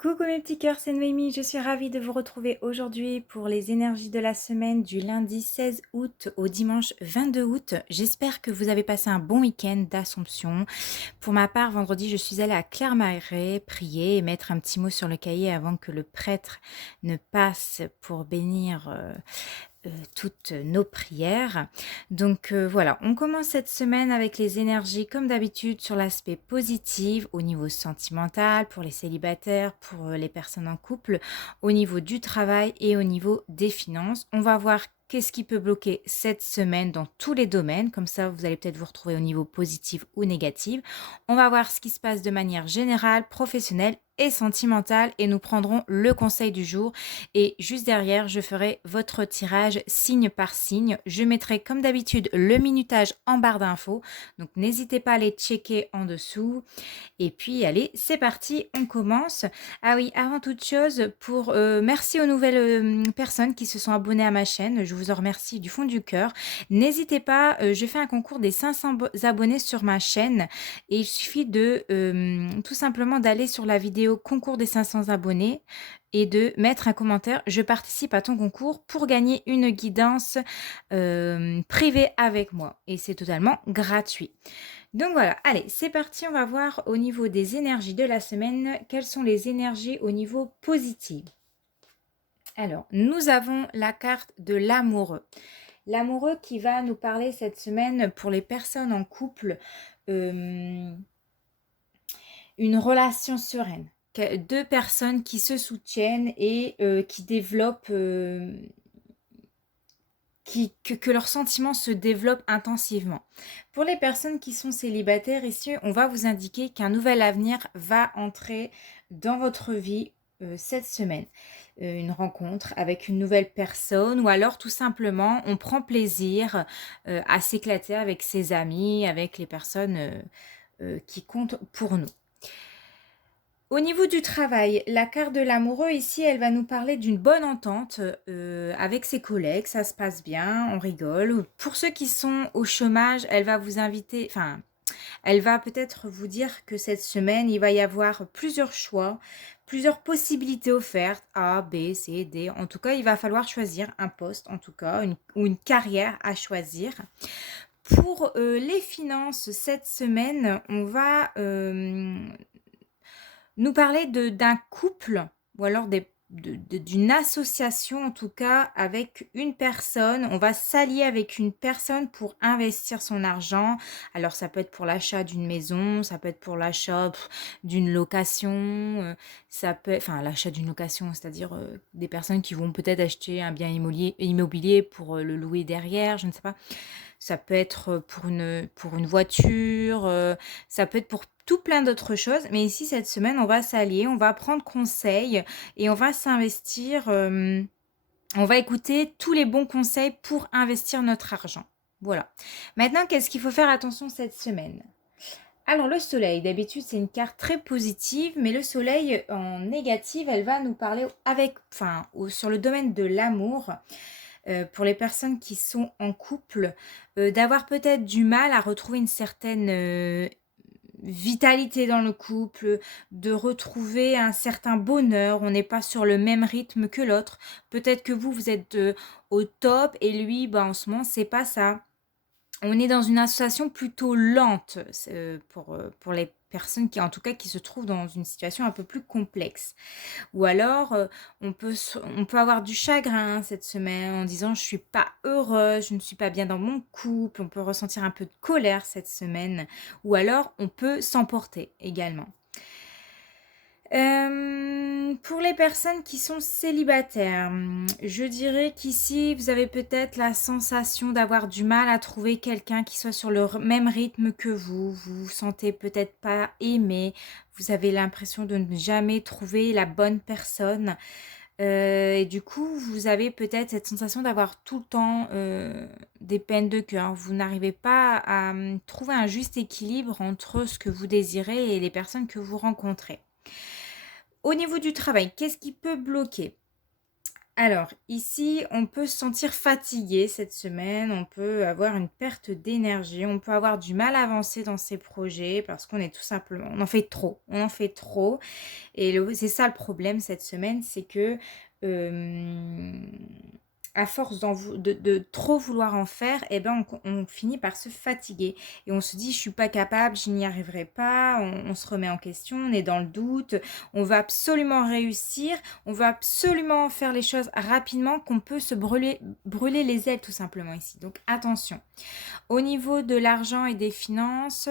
Coucou mes petits cœurs, c'est Noémie, je suis ravie de vous retrouver aujourd'hui pour les énergies de la semaine du lundi 16 août au dimanche 22 août. J'espère que vous avez passé un bon week-end d'Assomption. Pour ma part, vendredi, je suis allée à Clermarais prier et mettre un petit mot sur le cahier avant que le prêtre ne passe pour bénir toutes nos prières. Donc voilà, on commence cette semaine avec les énergies comme d'habitude sur l'aspect positif au niveau sentimental, pour les célibataires, pour les personnes en couple, au niveau du travail et au niveau des finances. On va voir qu'est-ce qui peut bloquer cette semaine dans tous les domaines, comme ça vous allez peut-être vous retrouver au niveau positif ou négatif. On va voir ce qui se passe de manière générale, professionnelle et sentimentale et nous prendrons le conseil du jour et juste derrière, je ferai votre tirage signe par signe. Je mettrai comme d'habitude le minutage en barre d'infos. Donc n'hésitez pas à les checker en dessous. Et puis allez, c'est parti, on commence. Ah oui, avant toute chose, merci aux nouvelles personnes qui se sont abonnées à ma chaîne. Je vous en remercie du fond du cœur. N'hésitez pas, je fais un concours des 500 abonnés sur ma chaîne. Et il suffit de tout simplement d'aller sur la vidéo concours des 500 abonnés et de mettre un commentaire. Je participe à ton concours pour gagner une guidance privée avec moi. Et c'est totalement gratuit. Donc voilà, allez, c'est parti. On va voir au niveau des énergies de la semaine, quelles sont les énergies au niveau positif. Alors, nous avons la carte de l'amoureux. L'amoureux qui va nous parler cette semaine pour les personnes en couple, une relation sereine. Deux personnes qui se soutiennent et qui développent, que leurs sentiments se développent intensivement. Pour les personnes qui sont célibataires, ici, on va vous indiquer qu'un nouvel avenir va entrer dans votre vie cette semaine. Une rencontre avec une nouvelle personne ou alors tout simplement, on prend plaisir à s'éclater avec ses amis, avec les personnes qui comptent pour nous. Au niveau du travail, la carte de l'amoureux ici, elle va nous parler d'une bonne entente avec ses collègues, ça se passe bien, on rigole. Pour ceux qui sont au chômage, elle va vous inviter, enfin, elle va peut-être vous dire que cette semaine, il va y avoir plusieurs choix, plusieurs possibilités offertes, A, B, C, D. En tout cas, il va falloir choisir un poste, en tout cas, ou une carrière à choisir. Pour les finances, cette semaine, on va nous parler d'un couple ou alors d'une association en tout cas avec une personne. On va s'allier avec une personne pour investir son argent. Alors ça peut être pour l'achat d'une maison, ça peut être pour l'achat d'une location, ça peut enfin l'achat d'une location, c'est-à-dire des personnes qui vont peut-être acheter un bien immobilier pour le louer derrière, je ne sais pas. Ça peut être pour une voiture, ça peut être pour tout plein d'autres choses. Mais ici, cette semaine, on va s'allier, on va prendre conseil et on va s'investir. On va écouter tous les bons conseils pour investir notre argent. Voilà. Maintenant, qu'est-ce qu'il faut faire attention cette semaine? Alors, le soleil, d'habitude, c'est une carte très positive, mais le soleil en négative, elle va nous parler sur le domaine de l'amour. Pour les personnes qui sont en couple, d'avoir peut-être du mal à retrouver une certaine vitalité dans le couple, de retrouver un certain bonheur. On n'est pas sur le même rythme que l'autre. Peut-être que vous êtes au top et lui, en ce moment, c'est pas ça. On est dans une association plutôt lente pour les personnes qui, en tout cas, qui se trouvent dans une situation un peu plus complexe. Ou alors, on peut avoir du chagrin cette semaine en disant je suis pas heureuse, je ne suis pas bien dans mon couple. On peut ressentir un peu de colère cette semaine. Ou alors, on peut s'emporter également. Pour les personnes qui sont célibataires, je dirais qu'ici, vous avez peut-être la sensation d'avoir du mal à trouver quelqu'un qui soit sur le même rythme que vous. Vous vous sentez peut-être pas aimé. Vous avez l'impression de ne jamais trouver la bonne personne. Et du coup, vous avez peut-être cette sensation d'avoir tout le temps des peines de cœur. Vous n'arrivez pas à trouver un juste équilibre entre ce que vous désirez et les personnes que vous rencontrez. Au niveau du travail, qu'est-ce qui peut bloquer? Alors, ici, on peut se sentir fatigué cette semaine, on peut avoir une perte d'énergie, on peut avoir du mal à avancer dans ses projets parce qu'on est tout simplement, on en fait trop. Et c'est ça le problème cette semaine, c'est que euh, à force de trop vouloir en faire, eh ben on finit par se fatiguer. Et on se dit, je suis pas capable, je n'y arriverai pas, on se remet en question, on est dans le doute, on veut absolument réussir, on veut absolument faire les choses rapidement, qu'on peut se brûler les ailes tout simplement ici. Donc attention. Au niveau de l'argent et des finances,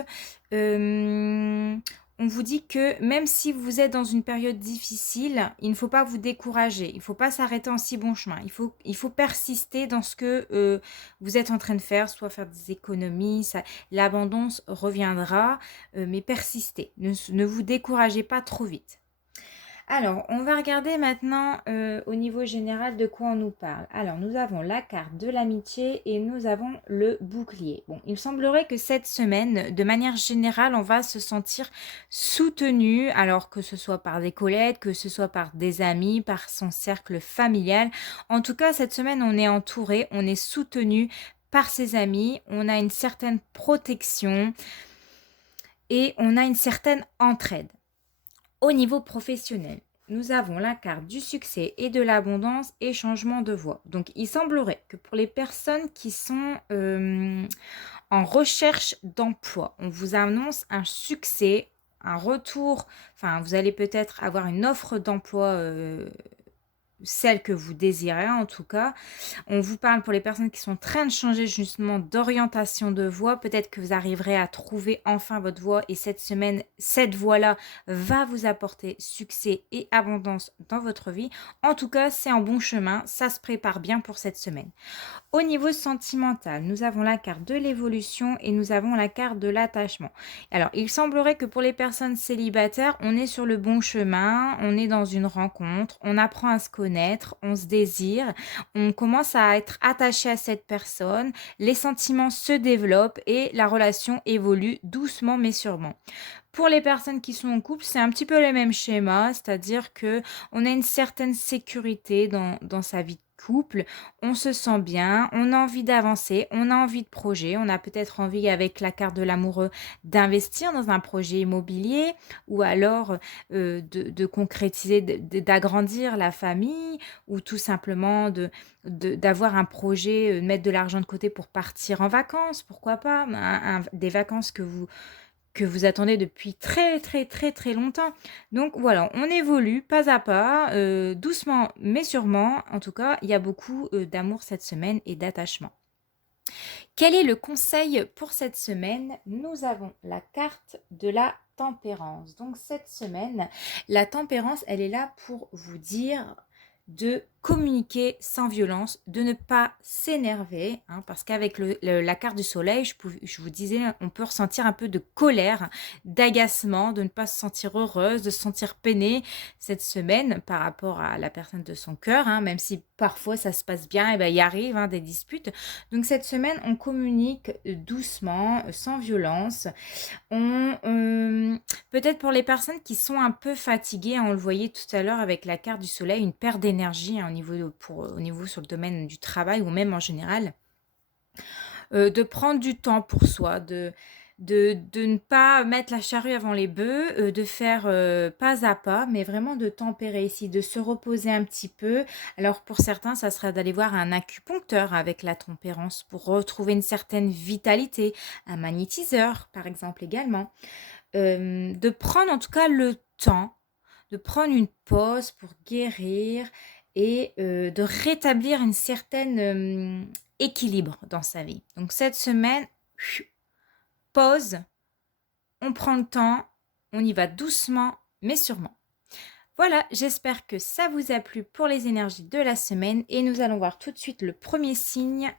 on vous dit que même si vous êtes dans une période difficile, il ne faut pas vous décourager. Il ne faut pas s'arrêter en si bon chemin. Il faut persister dans ce que vous êtes en train de faire, soit faire des économies. L'abondance reviendra, mais persistez. Ne vous découragez pas trop vite. Alors, on va regarder maintenant au niveau général de quoi on nous parle. Alors, nous avons la carte de l'amitié et nous avons le bouclier. Bon, il semblerait que cette semaine, de manière générale, on va se sentir soutenu, alors que ce soit par des collègues, que ce soit par des amis, par son cercle familial. En tout cas, cette semaine, on est entouré, on est soutenu par ses amis, on a une certaine protection et on a une certaine entraide. Au niveau professionnel, nous avons la carte du succès et de l'abondance et changement de voie. Donc, il semblerait que pour les personnes qui sont en recherche d'emploi, on vous annonce un succès, un retour, enfin, vous allez peut-être avoir une offre d'emploi, celle que vous désirez en tout cas. On vous parle pour les personnes qui sont en train de changer justement d'orientation de voie. Peut-être que vous arriverez à trouver enfin votre voie et cette semaine, cette voie-là va vous apporter succès et abondance dans votre vie. En tout cas, c'est en bon chemin. Ça se prépare bien pour cette semaine. Au niveau sentimental, nous avons la carte de l'évolution et nous avons la carte de l'attachement. Alors, il semblerait que pour les personnes célibataires, on est sur le bon chemin, on est dans une rencontre, on apprend à se connaître, on se désire, on commence à être attaché à cette personne, les sentiments se développent et la relation évolue doucement mais sûrement. Pour les personnes qui sont en couple, c'est un petit peu le même schéma, c'est-à-dire que on a une certaine sécurité dans sa vie de couple, on se sent bien, on a envie d'avancer, on a envie de projet, on a peut-être envie avec la carte de l'amoureux d'investir dans un projet immobilier ou alors de concrétiser, d'agrandir la famille ou tout simplement d'avoir un projet, de mettre de l'argent de côté pour partir en vacances, pourquoi pas, des vacances que vous attendez depuis très très très très longtemps. Donc voilà, on évolue pas à pas, doucement mais sûrement. En tout cas, il y a beaucoup d'amour cette semaine et d'attachement. Quel est le conseil pour cette semaine? Nous avons la carte de la tempérance. Donc cette semaine, la tempérance, elle est là pour vous dire de communiquer sans violence, de ne pas s'énerver, hein, parce qu'avec la carte du soleil, je vous disais, on peut ressentir un peu de colère, d'agacement, de ne pas se sentir heureuse, de se sentir peinée cette semaine par rapport à la personne de son cœur, hein, même si parfois ça se passe bien, et ben, il arrive hein, des disputes. Donc cette semaine, on communique doucement, sans violence. Peut-être pour les personnes qui sont un peu fatiguées, hein, on le voyait tout à l'heure avec la carte du soleil, une perte d'énergie hein, au niveau sur le domaine du travail ou même en général, de prendre du temps pour soi, de ne pas mettre la charrue avant les bœufs, de faire pas à pas, mais vraiment de tempérer ici, de se reposer un petit peu. Alors pour certains, ça serait d'aller voir un acupuncteur avec la tempérance pour retrouver une certaine vitalité, un magnétiseur par exemple également. De prendre en tout cas le temps, de prendre une pause pour guérir et de rétablir une certaine équilibre dans sa vie. Donc cette semaine, pause, on prend le temps, on y va doucement mais sûrement. Voilà, j'espère que ça vous a plu pour les énergies de la semaine et nous allons voir tout de suite le premier signe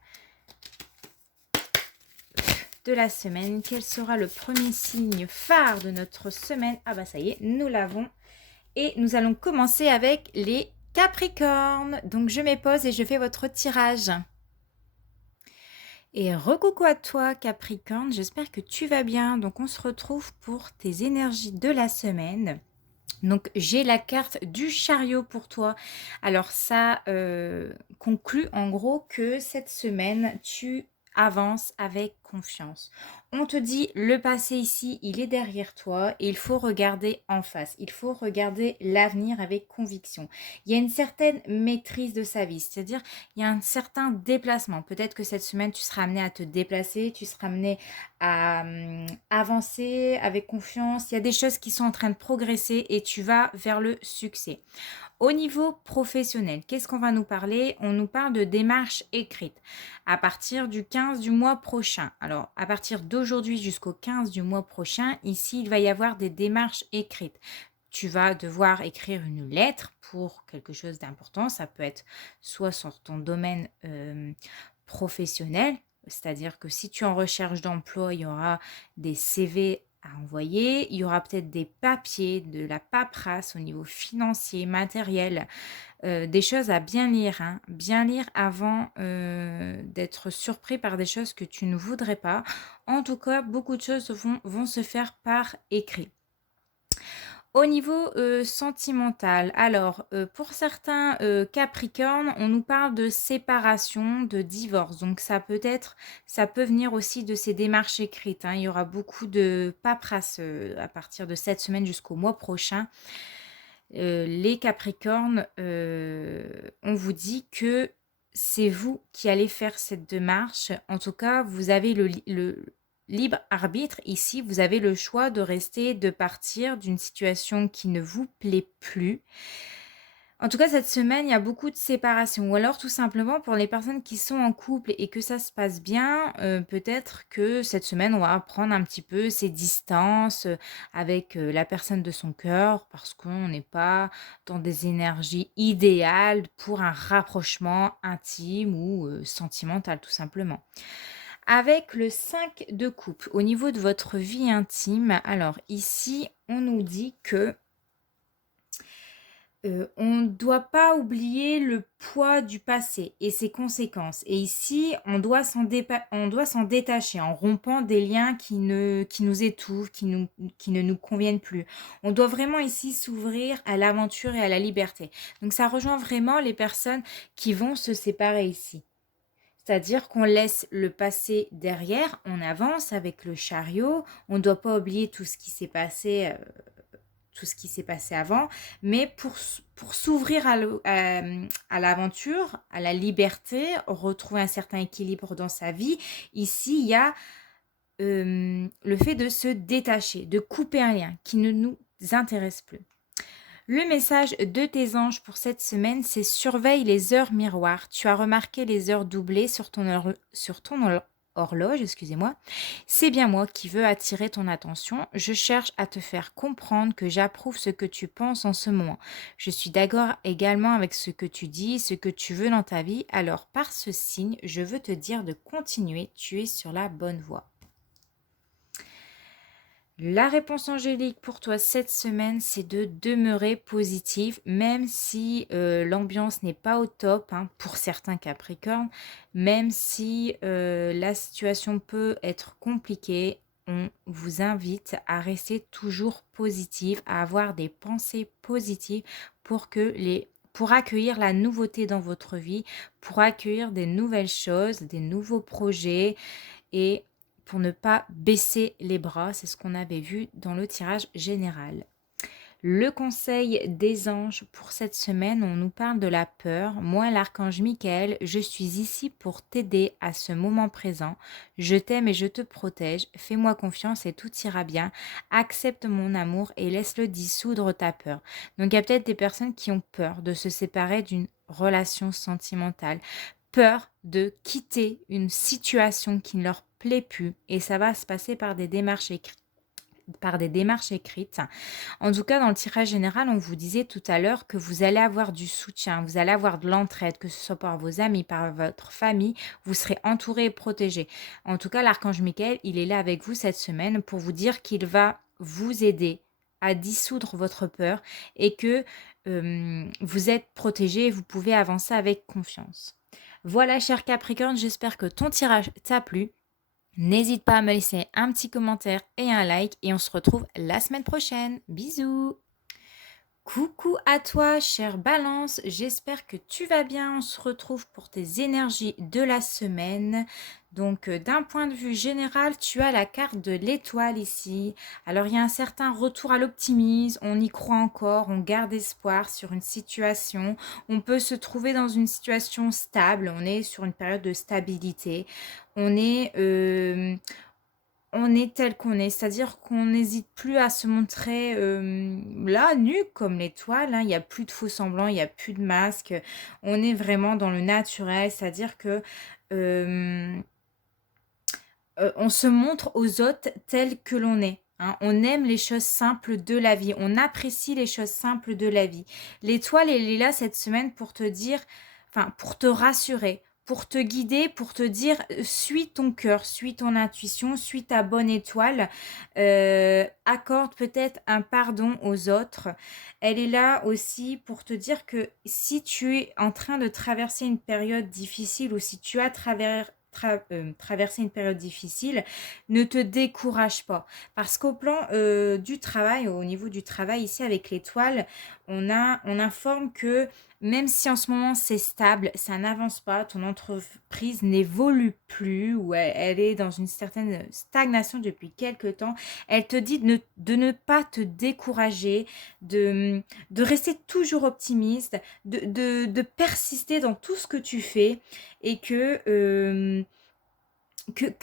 de la semaine. Quel sera le premier signe phare de notre semaine? Ah bah ça y est, nous l'avons. Et nous allons commencer avec les Capricornes. Donc je m'épose et je fais votre tirage. Et recoucou à toi Capricorne, j'espère que tu vas bien. Donc on se retrouve pour tes énergies de la semaine. Donc, j'ai la carte du chariot pour toi. Alors, ça conclut en gros que cette semaine, tu avances avec confiance. On te dit, le passé ici, il est derrière toi et il faut regarder en face. Il faut regarder l'avenir avec conviction. Il y a une certaine maîtrise de sa vie, c'est-à-dire il y a un certain déplacement. Peut-être que cette semaine, tu seras amené à te déplacer, tu seras amené à avancer avec confiance. Il y a des choses qui sont en train de progresser et tu vas vers le succès. Au niveau professionnel, qu'est-ce qu'on va nous parler? On nous parle de démarches écrites à partir du 15 du mois prochain. Alors, à partir d'aujourd'hui jusqu'au 15 du mois prochain, ici, il va y avoir des démarches écrites. Tu vas devoir écrire une lettre pour quelque chose d'important. Ça peut être soit sur ton domaine professionnel, c'est-à-dire que si tu es en recherche d'emploi, il y aura des CV à envoyer, il y aura peut-être des papiers, de la paperasse au niveau financier, matériel, des choses à bien lire, hein. Bien lire avant d'être surpris par des choses que tu ne voudrais pas. En tout cas, beaucoup de choses vont se faire par écrit. Au niveau sentimental, alors pour certains Capricornes, on nous parle de séparation, de divorce. Donc ça peut venir aussi de ces démarches écrites, hein. Il y aura beaucoup de paperasse à partir de cette semaine jusqu'au mois prochain. Les Capricornes, on vous dit que c'est vous qui allez faire cette démarche. En tout cas, vous avez le libre arbitre. Ici, vous avez le choix de rester, de partir d'une situation qui ne vous plaît plus. En tout cas, cette semaine, il y a beaucoup de séparation. Ou alors, tout simplement, pour les personnes qui sont en couple et que ça se passe bien, peut-être que cette semaine, on va prendre un petit peu ses distances avec la personne de son cœur parce qu'on n'est pas dans des énergies idéales pour un rapprochement intime ou sentimental, tout simplement. Avec le 5 de coupe, au niveau de votre vie intime, alors ici, on nous dit que on ne doit pas oublier le poids du passé et ses conséquences. Et ici, on doit s'en détacher en rompant des liens qui nous étouffent, qui ne nous conviennent plus. On doit vraiment ici s'ouvrir à l'aventure et à la liberté. Donc ça rejoint vraiment les personnes qui vont se séparer ici. C'est-à-dire qu'on laisse le passé derrière, on avance avec le chariot, on ne doit pas oublier tout ce qui s'est passé avant, mais pour s'ouvrir à l'aventure, à la liberté, retrouver un certain équilibre dans sa vie, ici, il y a le fait de se détacher, de couper un lien qui ne nous intéresse plus. Le message de tes anges pour cette semaine, c'est surveille les heures miroirs. Tu as remarqué les heures doublées sur ton horloge, excusez-moi. C'est bien moi qui veux attirer ton attention. Je cherche à te faire comprendre que j'approuve ce que tu penses en ce moment. Je suis d'accord également avec ce que tu dis, ce que tu veux dans ta vie. Alors par ce signe, je veux te dire de continuer. Tu es sur la bonne voie. La réponse angélique pour toi cette semaine, c'est de demeurer positif, même si l'ambiance n'est pas au top hein, pour certains Capricornes, même si la situation peut être compliquée, on vous invite à rester toujours positif, à avoir des pensées positives pour accueillir la nouveauté dans votre vie, pour accueillir des nouvelles choses, des nouveaux projets et pour ne pas baisser les bras, c'est ce qu'on avait vu dans le tirage général. Le conseil des anges pour cette semaine, on nous parle de la peur. Moi, l'archange Michael, je suis ici pour t'aider à ce moment présent. Je t'aime et je te protège. Fais-moi confiance et tout ira bien. Accepte mon amour et laisse-le dissoudre ta peur. Donc, il y a peut-être des personnes qui ont peur de se séparer d'une relation sentimentale. Peur de quitter une situation qui ne leur plaît plus et ça va se passer par des démarches écrites. En tout cas, dans le tirage général, on vous disait tout à l'heure que vous allez avoir du soutien, vous allez avoir de l'entraide, que ce soit par vos amis, par votre famille, vous serez entouré et protégé. En tout cas, l'archange Michael, il est là avec vous cette semaine pour vous dire qu'il va vous aider à dissoudre votre peur et que vous êtes protégé et vous pouvez avancer avec confiance. Voilà, cher Capricorne, j'espère que ton tirage t'a plu. N'hésite pas à me laisser un petit commentaire et un like et on se retrouve la semaine prochaine. Bisous! Coucou à toi, chère Balance, j'espère que tu vas bien. On se retrouve pour tes énergies de la semaine. Donc, d'un point de vue général, tu as la carte de l'étoile ici. Alors, il y a un certain retour à l'optimisme, on y croit encore, on garde espoir sur une situation. On peut se trouver dans une situation stable, on est sur une période de stabilité. On est, on est tel qu'on est, c'est-à-dire qu'on n'hésite plus à se montrer là, nu comme l'étoile, hein. Il n'y a plus de faux semblants, il n'y a plus de masque. On est vraiment dans le naturel, c'est-à-dire que euh, on se montre aux autres tel que l'on est, hein. On aime les choses simples de la vie, on apprécie les choses simples de la vie. L'étoile, elle est là cette semaine pour te dire, enfin, pour te rassurer, pour te guider, pour te dire, suis ton cœur, suis ton intuition, suis ta bonne étoile, accorde peut-être un pardon aux autres. Elle est là aussi pour te dire que si tu es en train de traverser une période difficile ou si tu as traverser une période difficile, ne te décourage pas. Parce qu'au plan du travail, au niveau du travail ici avec l'étoile, on informe que même si en ce moment c'est stable, ça n'avance pas, ton entreprise n'évolue plus ou elle est dans une certaine stagnation depuis quelque temps, elle te dit de ne pas te décourager, de rester toujours optimiste, de persister dans tout ce que tu fais et que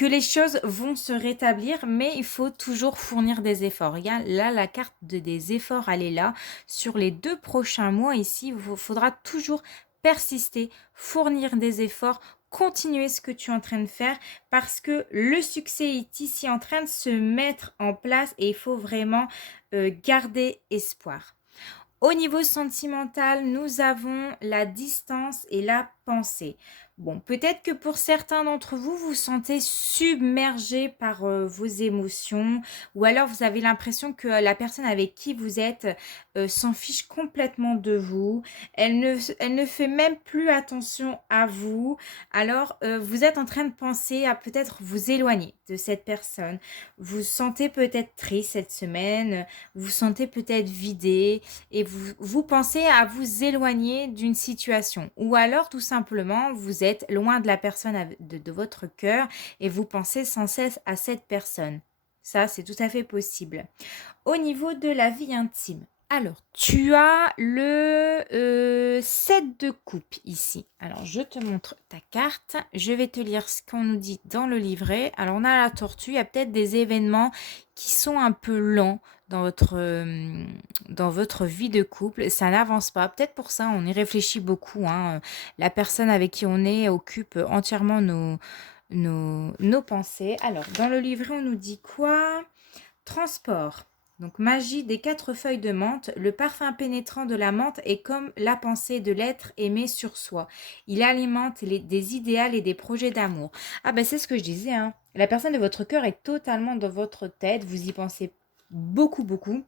les choses vont se rétablir, mais il faut toujours fournir des efforts. Regarde, là, la carte des efforts, elle est là. Sur les 2 prochains mois ici, il faudra toujours persister, fournir des efforts, continuer ce que tu es en train de faire parce que le succès est ici en train de se mettre en place et il faut vraiment garder espoir. Au niveau sentimental, nous avons la distance et la pensée. Bon, peut-être que pour certains d'entre vous, vous vous sentez submergé par vos émotions ou alors vous avez l'impression que la personne avec qui vous êtes s'en fiche complètement de vous. Elle ne fait même plus attention à vous. Alors, vous êtes en train de penser à peut-être vous éloigner de cette personne. Vous vous sentez peut-être triste cette semaine, vous vous sentez peut-être vidé et vous pensez à vous éloigner d'une situation. Ou alors, tout simplement, vous êtes loin de la personne de votre cœur et vous pensez sans cesse à cette personne. Ça, c'est tout à fait possible. Au niveau de la vie intime, alors, tu as le 7 de coupe ici. Alors, je te montre ta carte. Je vais te lire ce qu'on nous dit dans le livret. Alors, on a la tortue. Il y a peut-être des événements qui sont un peu lents dans votre vie de couple. Ça n'avance pas. Peut-être pour ça, on y réfléchit beaucoup, hein. La personne avec qui on est occupe entièrement nos pensées. Alors, dans le livret, on nous dit quoi? Transport. Donc, magie des 4 feuilles de menthe. Le parfum pénétrant de la menthe est comme la pensée de l'être aimé sur soi. Il alimente des idéaux et des projets d'amour. Ah ben c'est ce que je disais, hein. La personne de votre cœur est totalement dans votre tête. Vous y pensez beaucoup, beaucoup.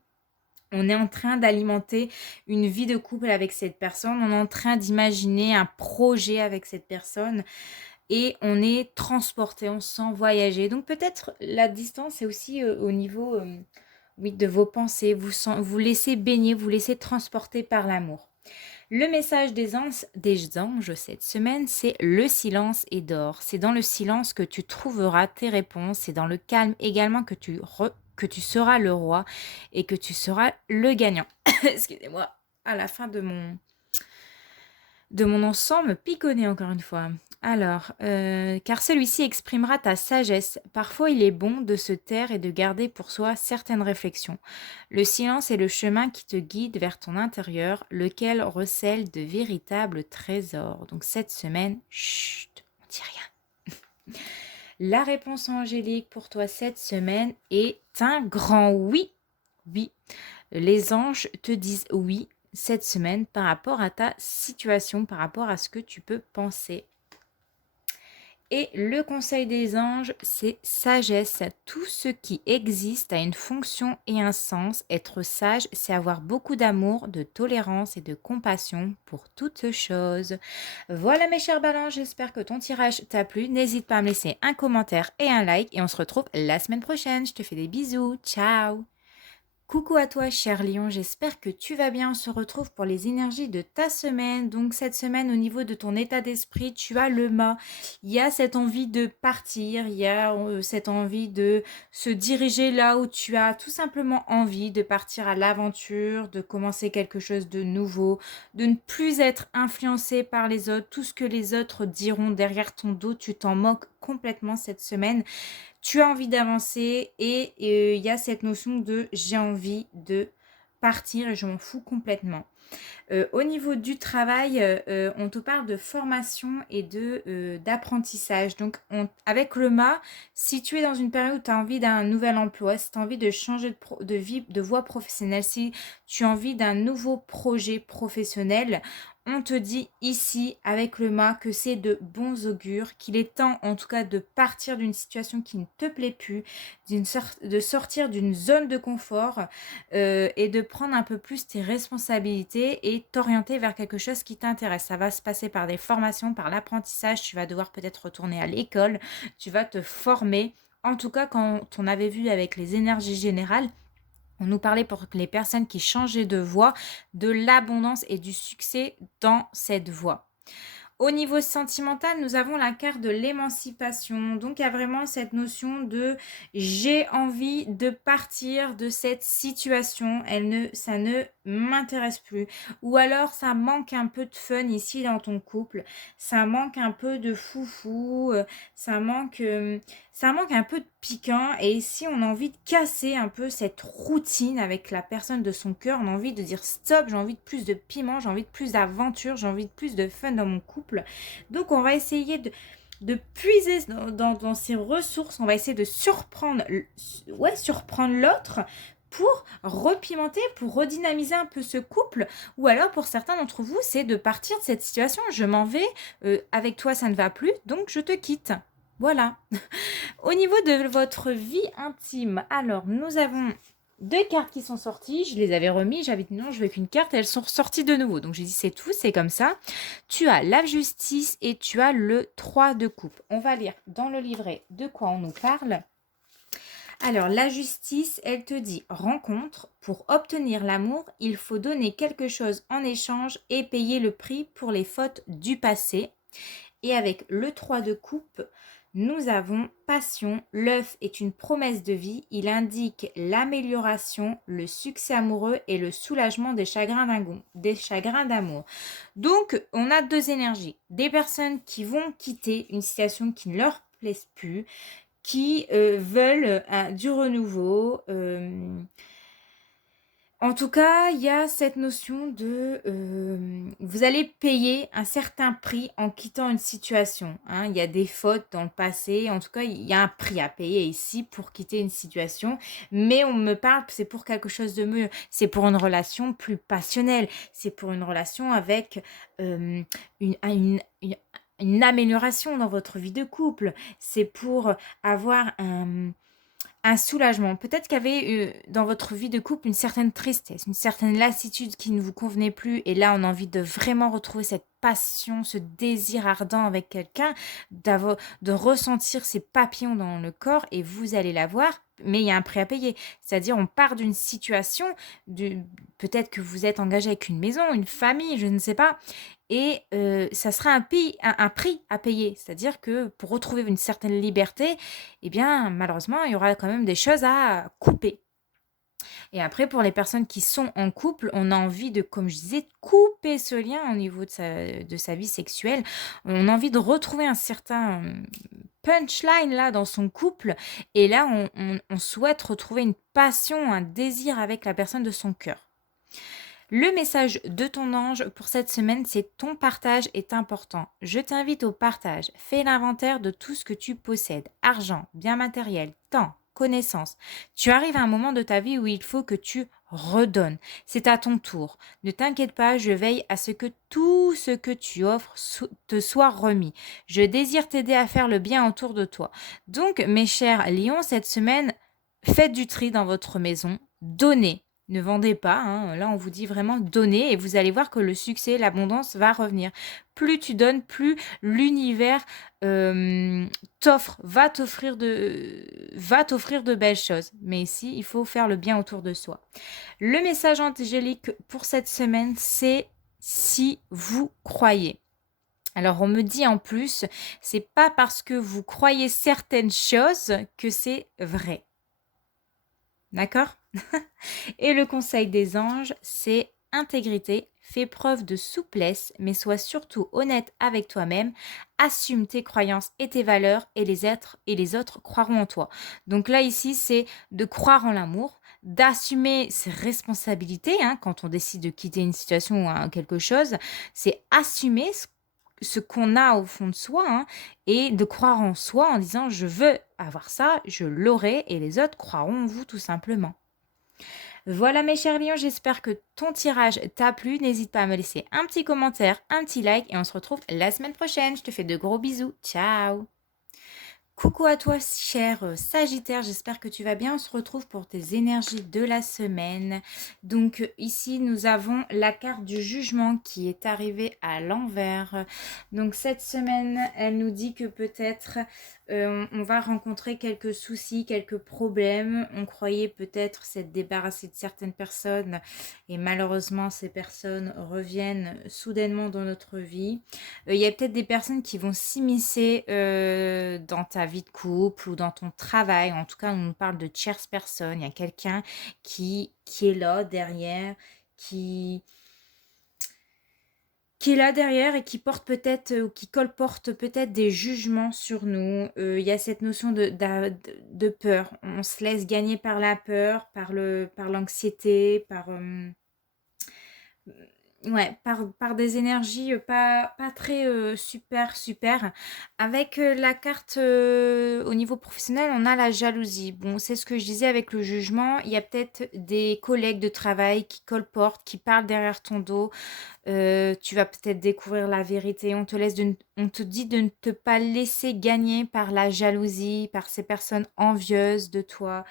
On est en train d'alimenter une vie de couple avec cette personne. On est en train d'imaginer un projet avec cette personne. Et on est transporté, on se sent voyager. Donc peut-être la distance est aussi au niveau oui, de vos pensées. Vous laissez baigner, vous laissez transporter par l'amour. Le message des anges cette semaine, c'est le silence est d'or. C'est dans le silence que tu trouveras tes réponses. C'est dans le calme également que tu seras le roi et que tu seras le gagnant. Excusez-moi, à la fin de mon ensemble piconné encore une fois. Alors, car celui-ci exprimera ta sagesse. Parfois, il est bon de se taire et de garder pour soi certaines réflexions. Le silence est le chemin qui te guide vers ton intérieur, lequel recèle de véritables trésors. Donc cette semaine, chut, on dit rien. La réponse angélique pour toi cette semaine est un grand oui. Oui, les anges te disent oui cette semaine par rapport à ta situation, par rapport à ce que tu peux penser. Et le conseil des anges, c'est sagesse. Tout ce qui existe a une fonction et un sens. Être sage, c'est avoir beaucoup d'amour, de tolérance et de compassion pour toutes choses. Voilà mes chers balances, j'espère que ton tirage t'a plu. N'hésite pas à me laisser un commentaire et un like et on se retrouve la semaine prochaine. Je te fais des bisous. Ciao! Coucou à toi, cher Lion, j'espère que tu vas bien. On se retrouve pour les énergies de ta semaine. Donc, cette semaine, au niveau de ton état d'esprit, tu as le mât. Il y a cette envie de partir, il y a cette envie de se diriger là où tu as tout simplement envie de partir à l'aventure, de commencer quelque chose de nouveau, de ne plus être influencé par les autres. Tout ce que les autres diront derrière ton dos, tu t'en moques complètement cette semaine. Tu as envie d'avancer et il y a cette notion de j'ai envie de partir et je m'en fous complètement. Au niveau du travail, on te parle de formation et d'apprentissage. Donc, avec le mât, si tu es dans une période où tu as envie d'un nouvel emploi, si tu as envie de changer de vie, de voie professionnelle, si tu as envie d'un nouveau projet professionnel, on te dit ici, avec le mât, que c'est de bons augures, qu'il est temps en tout cas de partir d'une situation qui ne te plaît plus, de sortir d'une zone de confort et de prendre un peu plus tes responsabilités et t'orienter vers quelque chose qui t'intéresse. Ça va se passer par des formations, par l'apprentissage. Tu vas devoir peut-être retourner à l'école, tu vas te former. En tout cas, quand on avait vu avec les énergies générales, on nous parlait pour les personnes qui changeaient de voie, de l'abondance et du succès dans cette voie. Au niveau sentimental, nous avons la carte de l'émancipation. Donc, il y a vraiment cette notion de j'ai envie de partir de cette situation. Ça ne m'intéresse plus. Ou alors, ça manque un peu de fun ici dans ton couple. Ça manque un peu de foufou. Ça manque un peu de piquant. Et ici, on a envie de casser un peu cette routine avec la personne de son cœur. On a envie de dire stop, j'ai envie de plus de piment, j'ai envie de plus d'aventure, j'ai envie de plus de fun dans mon couple. Donc, on va essayer de puiser dans ces ressources. On va essayer de surprendre l'autre pour repimenter, pour redynamiser un peu ce couple. Ou alors, pour certains d'entre vous, c'est de partir de cette situation. Je m'en vais, avec toi, ça ne va plus, donc je te quitte. Voilà. Au niveau de votre vie intime, alors nous avons 2 cartes qui sont sorties. Je les avais remis, j'avais dit non, je veux qu'une carte, et elles sont sorties de nouveau. Donc j'ai dit c'est tout, c'est comme ça. Tu as la justice et tu as le 3 de coupe. On va lire dans le livret de quoi on nous parle. Alors, la justice, elle te dit rencontre, pour obtenir l'amour, il faut donner quelque chose en échange et payer le prix pour les fautes du passé. Et avec le 3 de coupe, nous avons passion. L'œuf est une promesse de vie. Il indique l'amélioration, le succès amoureux et le soulagement des chagrins d'amour. Donc, on a 2 énergies. Des personnes qui vont quitter une situation qui ne leur plaise plus, qui veulent du renouveau. En tout cas, il y a cette notion de vous allez payer un certain prix en quittant une situation. Hein. Il y a des fautes dans le passé. En tout cas, il y a un prix à payer ici pour quitter une situation. Mais on me parle, c'est pour quelque chose de mieux. C'est pour une relation plus passionnelle. C'est pour une relation avec une amélioration dans votre vie de couple. C'est pour avoir un soulagement. Peut-être qu'il y avait dans votre vie de couple une certaine tristesse, une certaine lassitude qui ne vous convenait plus. Et là, on a envie de vraiment retrouver cette passion, ce désir ardent avec quelqu'un, de ressentir ces papillons dans le corps et vous allez l'avoir. Mais il y a un prix à payer. C'est-à-dire, on part d'une situation, peut-être que vous êtes engagé avec une maison, une famille, je ne sais pas. Et ça sera un prix à payer. C'est-à-dire que pour retrouver une certaine liberté, eh bien, malheureusement, il y aura quand même des choses à couper. Et après, pour les personnes qui sont en couple, on a envie de, comme je disais, couper ce lien au niveau de sa vie sexuelle. On a envie de retrouver un certain punchline là dans son couple. Et là, on souhaite retrouver une passion, un désir avec la personne de son cœur. Le message de ton ange pour cette semaine, c'est ton partage est important. Je t'invite au partage. Fais l'inventaire de tout ce que tu possèdes. Argent, biens matériels, temps, connaissances. Tu arrives à un moment de ta vie où il faut que tu redonnes. C'est à ton tour. Ne t'inquiète pas, je veille à ce que tout ce que tu offres te soit remis. Je désire t'aider à faire le bien autour de toi. Donc, mes chers lions, cette semaine, faites du tri dans votre maison. Donnez. Ne vendez pas, hein. Là, on vous dit vraiment donnez et vous allez voir que le succès, l'abondance va revenir. Plus tu donnes, plus l'univers t'offre, va t'offrir de belles choses. Mais ici, il faut faire le bien autour de soi. Le message angélique pour cette semaine, c'est si vous croyez. Alors, on me dit en plus, c'est pas parce que vous croyez certaines choses que c'est vrai. D'accord? Et le conseil des anges, c'est intégrité, fais preuve de souplesse, mais sois surtout honnête avec toi-même, assume tes croyances et tes valeurs et les autres croiront en toi. Donc là, ici, c'est de croire en l'amour, d'assumer ses responsabilités quand on décide de quitter une situation ou quelque chose, c'est assumer ce qu'on a au fond de soi et de croire en soi en disant je veux avoir ça, je l'aurai et les autres croiront en vous tout simplement. Voilà mes chers lions, j'espère que ton tirage t'a plu. N'hésite pas à me laisser un petit commentaire, un petit like et on se retrouve la semaine prochaine. Je te fais de gros bisous. Ciao. Coucou à toi, cher Sagittaire, j'espère que tu vas bien. On se retrouve pour tes énergies de la semaine. Donc ici, nous avons la carte du jugement qui est arrivée à l'envers. Donc cette semaine, elle nous dit que peut-être on va rencontrer quelques soucis, quelques problèmes. On croyait peut-être s'être débarrassé de certaines personnes et malheureusement, ces personnes reviennent soudainement dans notre vie. Il y a peut-être des personnes qui vont s'immiscer dans ta vie de couple ou dans ton travail. En tout cas, on nous parle de tierces personnes. Il y a quelqu'un qui est là derrière, qui, qui est là derrière et qui porte peut-être ou qui colporte peut-être des jugements sur nous. Il y a cette notion de peur. On se laisse gagner par la peur, par l'anxiété, ouais, par des énergies pas très super. Avec la carte au niveau professionnel, on a la jalousie. Bon, c'est ce que je disais avec le jugement. Il y a peut-être des collègues de travail qui colportent, qui parlent derrière ton dos. Tu vas peut-être découvrir la vérité. On te dit de ne te pas laisser gagner par la jalousie, par ces personnes envieuses de toi.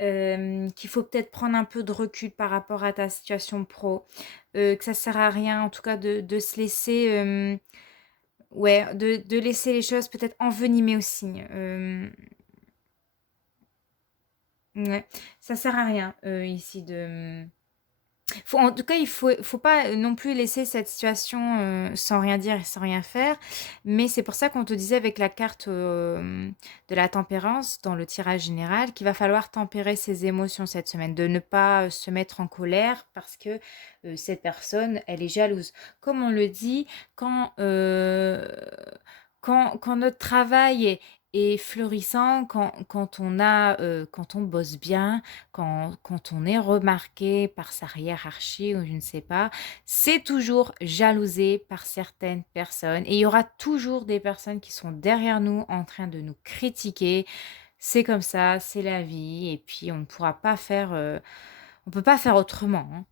Qu'il faut peut-être prendre un peu de recul par rapport à ta situation pro, que ça sert à rien en tout cas de se laisser, ouais, de laisser les choses peut-être envenimer aussi. Ouais, ça sert à rien ici de. En tout cas, faut pas non plus laisser cette situation sans rien dire et sans rien faire. Mais c'est pour ça qu'on te disait avec la carte de la tempérance dans le tirage général qu'il va falloir tempérer ses émotions cette semaine, de ne pas se mettre en colère parce que cette personne, elle est jalouse. Comme on le dit, quand notre travail est florissant, quand on bosse bien, quand on est remarqué par sa hiérarchie ou je ne sais pas, c'est toujours jalousé par certaines personnes. Et il y aura toujours des personnes qui sont derrière nous en train de nous critiquer. C'est comme ça, c'est la vie. Et puis on ne pourra pas faire, on peut pas faire autrement.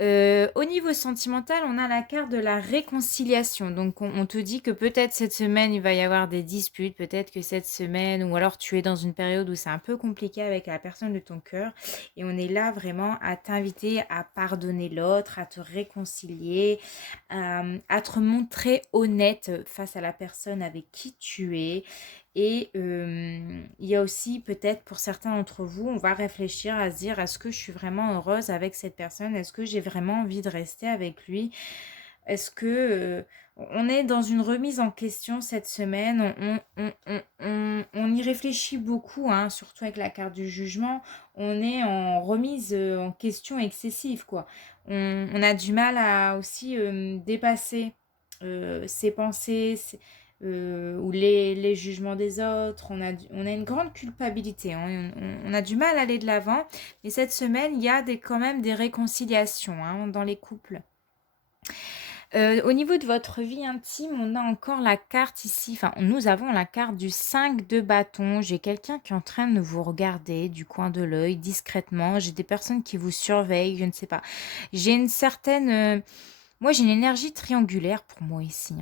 Au niveau sentimental, on a la carte de la réconciliation. Donc, on te dit que peut-être cette semaine, il va y avoir des disputes. Peut-être que cette semaine, ou alors tu es dans une période où c'est un peu compliqué avec la personne de ton cœur. Et on est là vraiment à t'inviter à pardonner l'autre, à te réconcilier, à te montrer honnête face à la personne avec qui tu es. Et il y a aussi peut-être pour certains d'entre vous, on va réfléchir à se dire, est-ce que je suis vraiment heureuse avec cette personne? Est-ce que j'ai vraiment envie de rester avec lui? Est-ce que on est dans une remise en question cette semaine? On y réfléchit beaucoup, surtout avec la carte du jugement. On est en remise en question excessive, quoi. On a du mal à aussi dépasser ses pensées, ou les jugements des autres. On a une grande culpabilité. On a du mal à aller de l'avant. Mais cette semaine, il y a quand même des réconciliations dans les couples. Au niveau de votre vie intime, on a encore la carte ici, enfin nous avons la carte du 5 de bâton. J'ai quelqu'un qui est en train de vous regarder du coin de l'œil discrètement. J'ai des personnes qui vous surveillent, je ne sais pas. J'ai une certaine... moi j'ai une énergie triangulaire pour moi ici.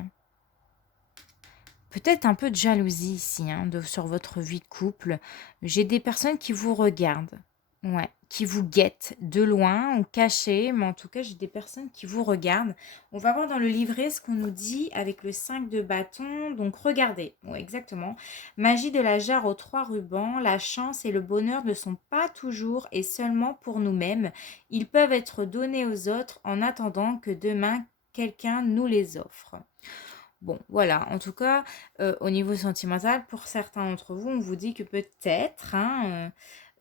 Peut-être un peu de jalousie ici sur votre vie de couple. J'ai des personnes qui vous regardent. Ouais, qui vous guettent de loin ou cachés, mais en tout cas, j'ai des personnes qui vous regardent. On va voir dans le livret ce qu'on nous dit avec le 5 de bâton. Donc, regardez. Ouais, exactement. Magie de la jarre aux 3 rubans. La chance et le bonheur ne sont pas toujours et seulement pour nous-mêmes. Ils peuvent être donnés aux autres en attendant que demain, quelqu'un nous les offre. Bon, voilà. En tout cas, au niveau sentimental, pour certains d'entre vous, on vous dit que peut-être, hein,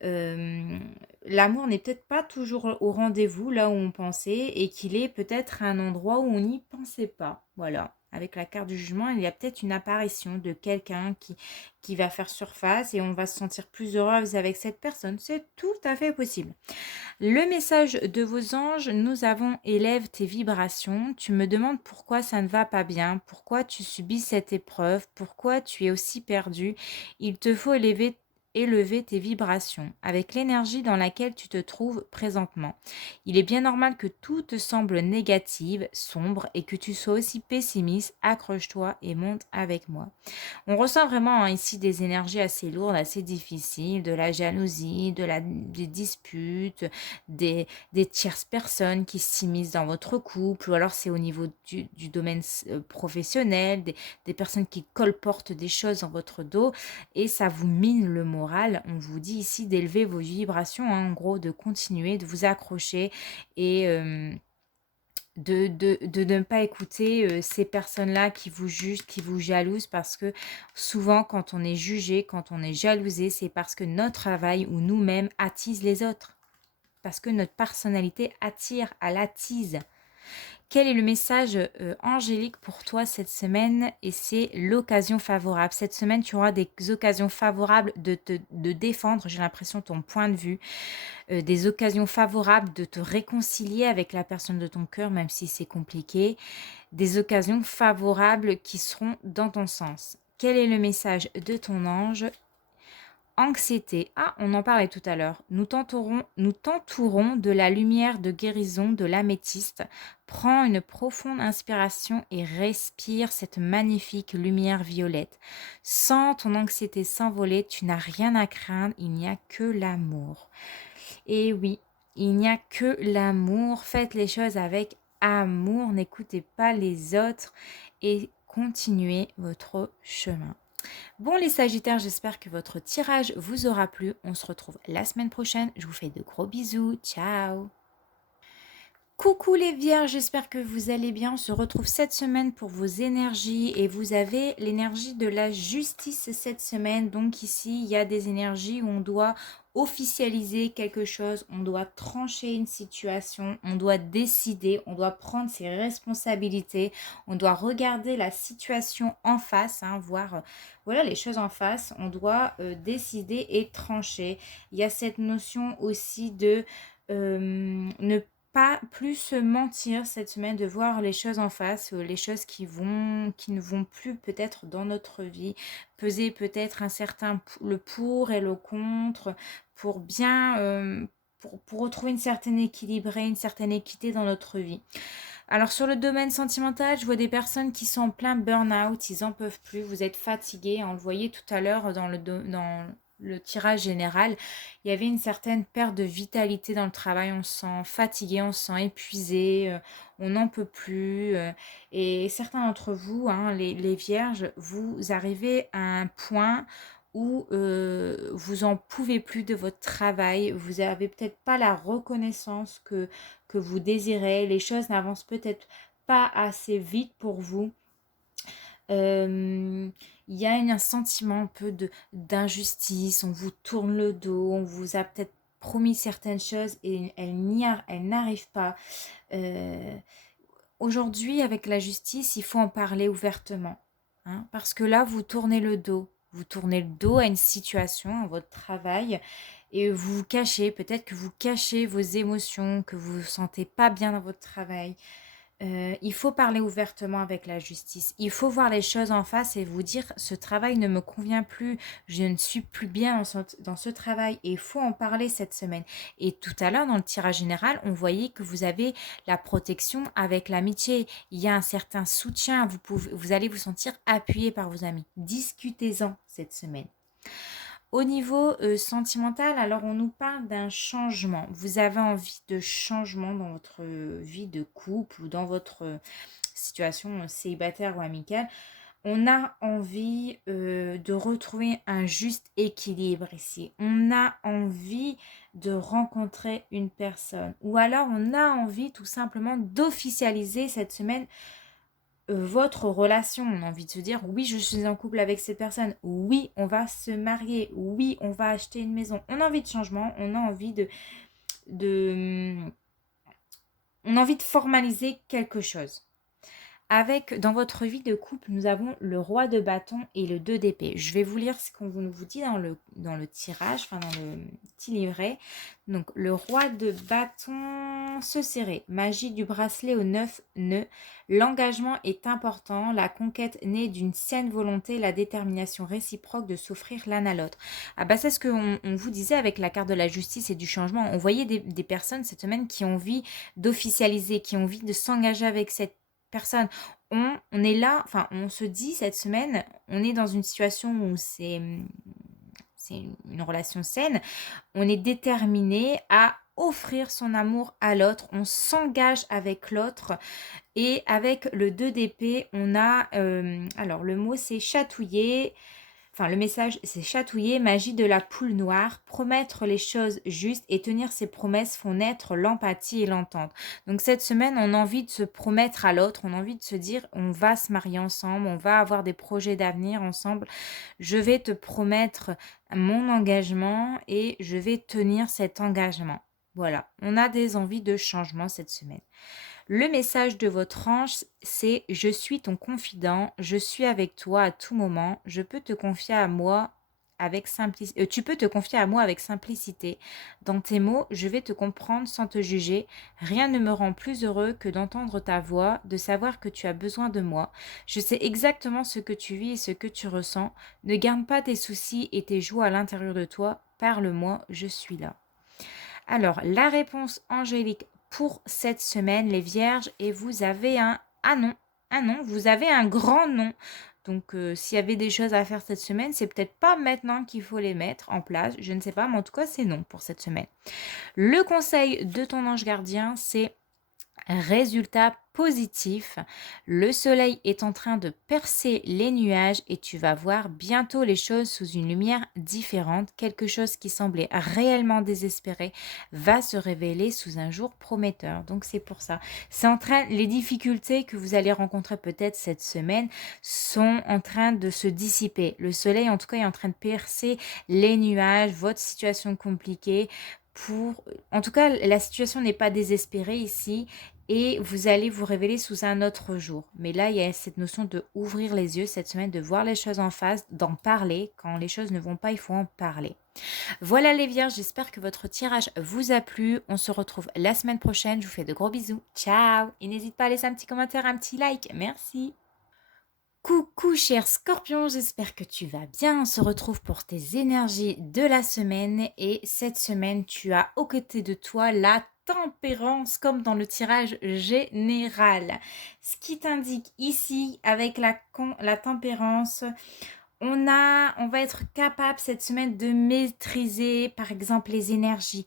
l'amour n'est peut-être pas toujours au rendez-vous là où on pensait et qu'il est peut-être à un endroit où on n'y pensait pas. Voilà. Avec la carte du jugement, il y a peut-être une apparition de quelqu'un qui va faire surface et on va se sentir plus heureuse avec cette personne. C'est tout à fait possible. Le message de vos anges, nous avons élève tes vibrations. Tu me demandes pourquoi ça ne va pas bien, pourquoi tu subis cette épreuve, pourquoi tu es aussi perdu. Il te faut élever tes vibrations avec l'énergie dans laquelle tu te trouves présentement. Il est bien normal que tout te semble négative, sombre et que tu sois aussi pessimiste. Accroche-toi et monte avec moi. On ressent vraiment ici des énergies assez lourdes, assez difficiles, de la jalousie, des disputes, des tierces personnes qui s'immiscent dans votre couple, ou alors c'est au niveau du domaine professionnel, des personnes qui colportent des choses dans votre dos et ça vous mine le moral. On vous dit ici d'élever vos vibrations, hein, en gros, de continuer, de vous accrocher et de ne pas écouter ces personnes-là qui vous jugent, qui vous jalousent, parce que souvent, quand on est jugé, quand on est jalousé, c'est parce que notre travail ou nous-mêmes attise les autres. Parce que notre personnalité attire, elle attise. Quel est le message angélique pour toi cette semaine? Et c'est l'occasion favorable. Cette semaine, tu auras des occasions favorables de défendre, j'ai l'impression, ton point de vue, des occasions favorables de te réconcilier avec la personne de ton cœur, même si c'est compliqué, des occasions favorables qui seront dans ton sens. Quel est le message de ton ange? Anxiété. Ah, on en parlait tout à l'heure. Nous t'entourons de la lumière de guérison de l'améthyste. Prends une profonde inspiration et respire cette magnifique lumière violette. Sens ton anxiété s'envoler, tu n'as rien à craindre, il n'y a que l'amour. Et oui, il n'y a que l'amour. Faites les choses avec amour, n'écoutez pas les autres et continuez votre chemin. Bon les Sagittaires, j'espère que votre tirage vous aura plu. On se retrouve la semaine prochaine. Je vous fais de gros bisous. Ciao. Coucou les Vierges, j'espère que vous allez bien. On se retrouve cette semaine pour vos énergies et vous avez l'énergie de la justice cette semaine. Donc ici, il y a des énergies où on doit officialiser quelque chose, on doit trancher une situation, on doit décider, on doit prendre ses responsabilités, on doit regarder la situation en face, hein, voir voilà les choses en face, on doit décider et trancher. Il y a cette notion aussi de ne pas plus se mentir cette semaine, de voir les choses en face, les choses qui ne vont plus peut-être dans notre vie, peser peut-être le pour et le contre, pour bien, pour retrouver une certaine équilibrée, une certaine équité dans notre vie. Alors sur le domaine sentimental, je vois des personnes qui sont en plein burn-out, ils en peuvent plus, vous êtes fatigués, on le voyait tout à l'heure dans le tirage général, il y avait une certaine perte de vitalité dans le travail, on se sent fatigué, on se sent épuisé, on n'en peut plus. Et certains d'entre vous, hein, les vierges, vous arrivez à un point où vous en pouvez plus de votre travail, vous n'avez peut-être pas la reconnaissance que vous désirez, les choses n'avancent peut-être pas assez vite pour vous. Il y a un sentiment un peu d'injustice, on vous tourne le dos, on vous a peut-être promis certaines choses et elles n'arrivent pas. Aujourd'hui, avec la justice, il faut en parler ouvertement, hein, parce que là, vous tournez le dos. Vous tournez le dos à une situation, à votre travail, et vous vous cachez. Peut-être que vous cachez vos émotions, que vous ne vous sentez pas bien dans votre travail. Il faut parler ouvertement avec la justice. Il faut voir les choses en face et vous dire ce travail ne me convient plus, je ne suis plus bien dans ce travail et il faut en parler cette semaine. Et tout à l'heure dans le tirage général, on voyait que vous avez la protection avec l'amitié. Il y a un certain soutien, vous allez vous sentir appuyé par vos amis. Discutez-en cette semaine. Au niveau sentimental, alors on nous parle d'un changement. Vous avez envie de changement dans votre vie de couple ou dans votre situation célibataire ou amicale. On a envie de retrouver un juste équilibre ici. On a envie de rencontrer une personne. Ou alors on a envie tout simplement d'officialiser cette semaine votre relation. On a envie de se dire oui, je suis en couple avec cette personne. Oui, on va se marier. Oui, on va acheter une maison. On a envie de changement. On a envie de on a envie de formaliser quelque chose. Dans votre vie de couple, nous avons le roi de bâton et le 2 d'épée. Je vais vous lire ce qu'on vous dit dans le tirage, enfin dans le petit livret. Donc, le roi de bâton se serrer. Magie du bracelet aux 9 nœuds. L'engagement est important. La conquête naît d'une saine volonté, la détermination réciproque de s'offrir l'un à l'autre. Ah bah c'est ce qu'on vous disait avec la carte de la justice et du changement. On voyait des personnes cette semaine qui ont envie d'officialiser, qui ont envie de s'engager avec cette personne. On est là, enfin, on se dit cette semaine, on est dans une situation où c'est une relation saine, on est déterminé à offrir son amour à l'autre, on s'engage avec l'autre et avec le 2 d'épée, on a, alors le mot c'est chatouiller. Enfin, le message, c'est chatouiller, magie de la poule noire, promettre les choses justes et tenir ses promesses font naître l'empathie et l'entente. Donc cette semaine, on a envie de se promettre à l'autre, on a envie de se dire, on va se marier ensemble, on va avoir des projets d'avenir ensemble. Je vais te promettre mon engagement et je vais tenir cet engagement. Voilà, on a des envies de changement cette semaine. Le message de votre ange, c'est « Je suis ton confident, je suis avec toi à tout moment, je peux te confier à moi avec simplicité. Tu peux te confier à moi avec simplicité. Dans tes mots, je vais te comprendre sans te juger. Rien ne me rend plus heureux que d'entendre ta voix, de savoir que tu as besoin de moi. Je sais exactement ce que tu vis et ce que tu ressens. Ne garde pas tes soucis et tes joies à l'intérieur de toi. Parle-moi, je suis là. » Alors, la réponse angélique pour cette semaine, les vierges, et vous avez un « ah non ». Ah non, vous avez un grand non. Donc, s'il y avait des choses à faire cette semaine, c'est peut-être pas maintenant qu'il faut les mettre en place. Je ne sais pas, mais en tout cas, c'est non pour cette semaine. Le conseil de ton ange gardien, c'est résultat positif. Le soleil est en train de percer les nuages et tu vas voir bientôt les choses sous une lumière différente. Quelque chose qui semblait réellement désespéré va se révéler sous un jour prometteur. Donc c'est pour ça. Les difficultés que vous allez rencontrer peut-être cette semaine sont en train de se dissiper. Le soleil en tout cas est en train de percer les nuages, votre situation compliquée. En tout cas, la situation n'est pas désespérée ici et vous allez vous révéler sous un autre jour. Mais là, il y a cette notion de ouvrir les yeux cette semaine, de voir les choses en face, d'en parler. Quand les choses ne vont pas, il faut en parler. Voilà les vierges, j'espère que votre tirage vous a plu. On se retrouve la semaine prochaine. Je vous fais de gros bisous. Ciao. Et n'hésite pas à laisser un petit commentaire, un petit like. Merci. Coucou cher Scorpion, j'espère que tu vas bien. On se retrouve pour tes énergies de la semaine et cette semaine tu as aux côtés de toi la tempérance comme dans le tirage général. Ce qui t'indique ici avec la tempérance, on va être capable cette semaine de maîtriser par exemple les énergies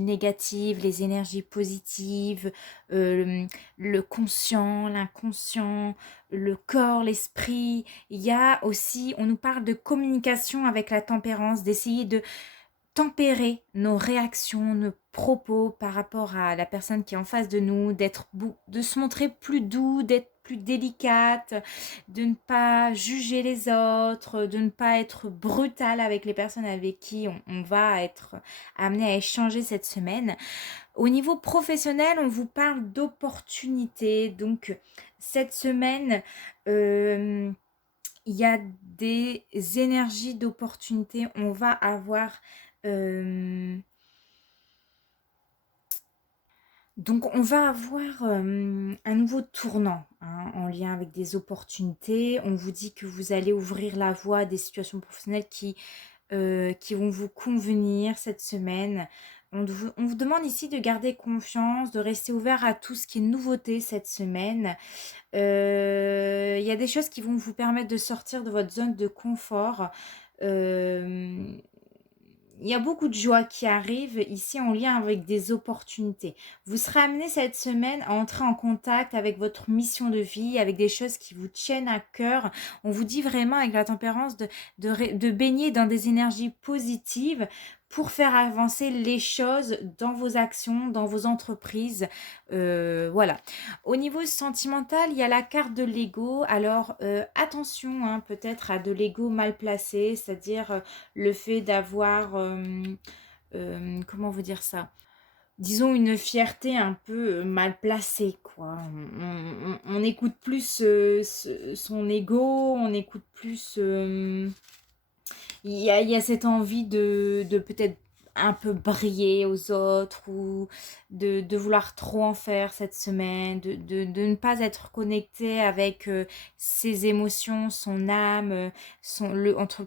négatives, les énergies positives, le conscient, l'inconscient, le corps, l'esprit. Il y a aussi, on nous parle de communication avec la tempérance, d'essayer de tempérer nos réactions, nos propos par rapport à la personne qui est en face de nous, de se montrer plus doux, d'être plus délicate, de ne pas juger les autres, de ne pas être brutal avec les personnes avec qui on va être amené à échanger cette semaine. Au niveau professionnel, on vous parle d'opportunités. Donc, cette semaine, il y a des énergies d'opportunités. On va avoir... donc, on va avoir un nouveau tournant en lien avec des opportunités. On vous dit que vous allez ouvrir la voie à des situations professionnelles qui vont vous convenir cette semaine. On vous demande ici de garder confiance, de rester ouvert à tout ce qui est nouveauté cette semaine. Il y a des choses qui vont vous permettre de sortir de votre zone de confort. Euh, il y a beaucoup de joie qui arrive ici en lien avec des opportunités. Vous serez amené cette semaine à entrer en contact avec votre mission de vie, avec des choses qui vous tiennent à cœur. On vous dit vraiment avec la tempérance de baigner dans des énergies positives pour faire avancer les choses dans vos actions, dans vos entreprises. Voilà. Au niveau sentimental, il y a la carte de l'ego. Alors, attention hein, peut-être à de l'ego mal placé, c'est-à-dire le fait d'avoir, comment vous dire ça? Disons une fierté un peu mal placée, quoi. On écoute plus son ego, on écoute plus... il y a cette envie de peut-être un peu briller aux autres ou de vouloir trop en faire cette semaine, de ne pas être connecté avec ses émotions, son âme, entre le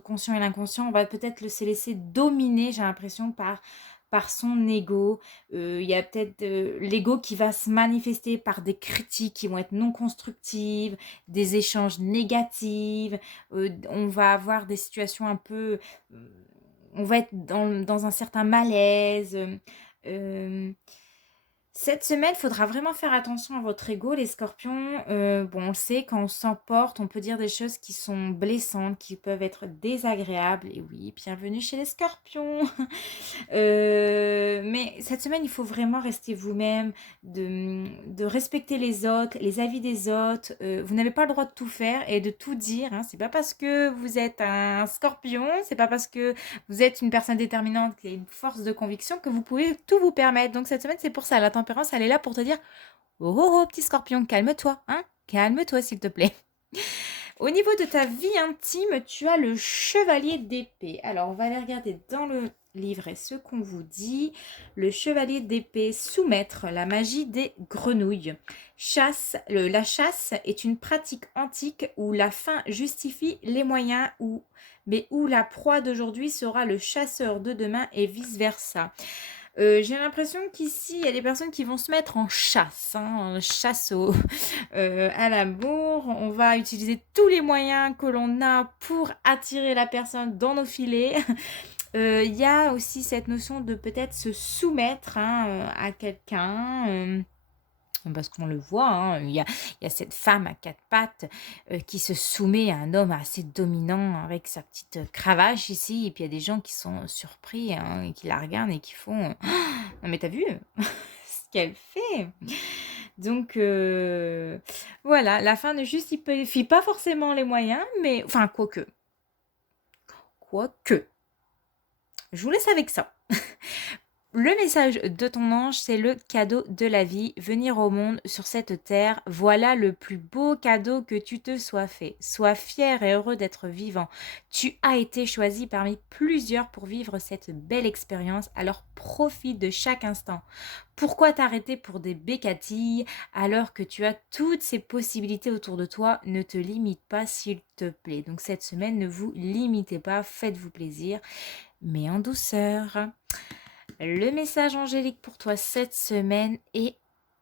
conscient et l'inconscient. On va peut-être se laisser dominer, j'ai l'impression, par son ego. Il y a peut-être l'ego qui va se manifester par des critiques qui vont être non constructives, des échanges négatifs. On va avoir des situations un peu... on va être dans un certain malaise. Euh, cette semaine, il faudra vraiment faire attention à votre ego, les scorpions. Bon, on le sait, quand on s'emporte, on peut dire des choses qui sont blessantes, qui peuvent être désagréables. Et oui, bienvenue chez les scorpions. Mais cette semaine, il faut vraiment rester vous-même, de respecter les autres, les avis des autres. Vous n'avez pas le droit de tout faire et de tout dire. Hein. C'est pas parce que vous êtes un scorpion, c'est pas parce que vous êtes une personne déterminante qui a une force de conviction que vous pouvez tout vous permettre. Donc cette semaine, c'est pour ça. La tempérance, elle est là pour te dire, oh oh oh, petit scorpion, calme-toi, hein, calme-toi s'il te plaît. Au niveau de ta vie intime, tu as le chevalier d'épée. Alors, on va aller regarder dans le livret ce qu'on vous dit. Le chevalier d'épée, soumettre la magie des grenouilles. La chasse est une pratique antique où la fin justifie les moyens, mais où la proie d'aujourd'hui sera le chasseur de demain et vice-versa. J'ai l'impression qu'ici, il y a des personnes qui vont se mettre en chasse, hein, à l'amour. On va utiliser tous les moyens que l'on a pour attirer la personne dans nos filets. Il y a aussi cette notion de peut-être se soumettre hein, à quelqu'un. Parce qu'on le voit, hein, il y a cette femme à quatre pattes qui se soumet à un homme assez dominant avec sa petite cravache ici. Et puis il y a des gens qui sont surpris hein, et qui la regardent et qui font non mais t'as vu ce qu'elle fait? Donc voilà, la fin ne justifie pas forcément les moyens, mais enfin quoique. Quoique. Je vous laisse avec ça. Le message de ton ange, c'est le cadeau de la vie. Venir au monde sur cette terre, voilà le plus beau cadeau que tu te sois fait. Sois fier et heureux d'être vivant. Tu as été choisi parmi plusieurs pour vivre cette belle expérience, alors profite de chaque instant. Pourquoi t'arrêter pour des bécatilles alors que tu as toutes ces possibilités autour de toi? Ne te limite pas s'il te plaît. Donc cette semaine, ne vous limitez pas, faites-vous plaisir, mais en douceur. Le message angélique pour toi cette semaine est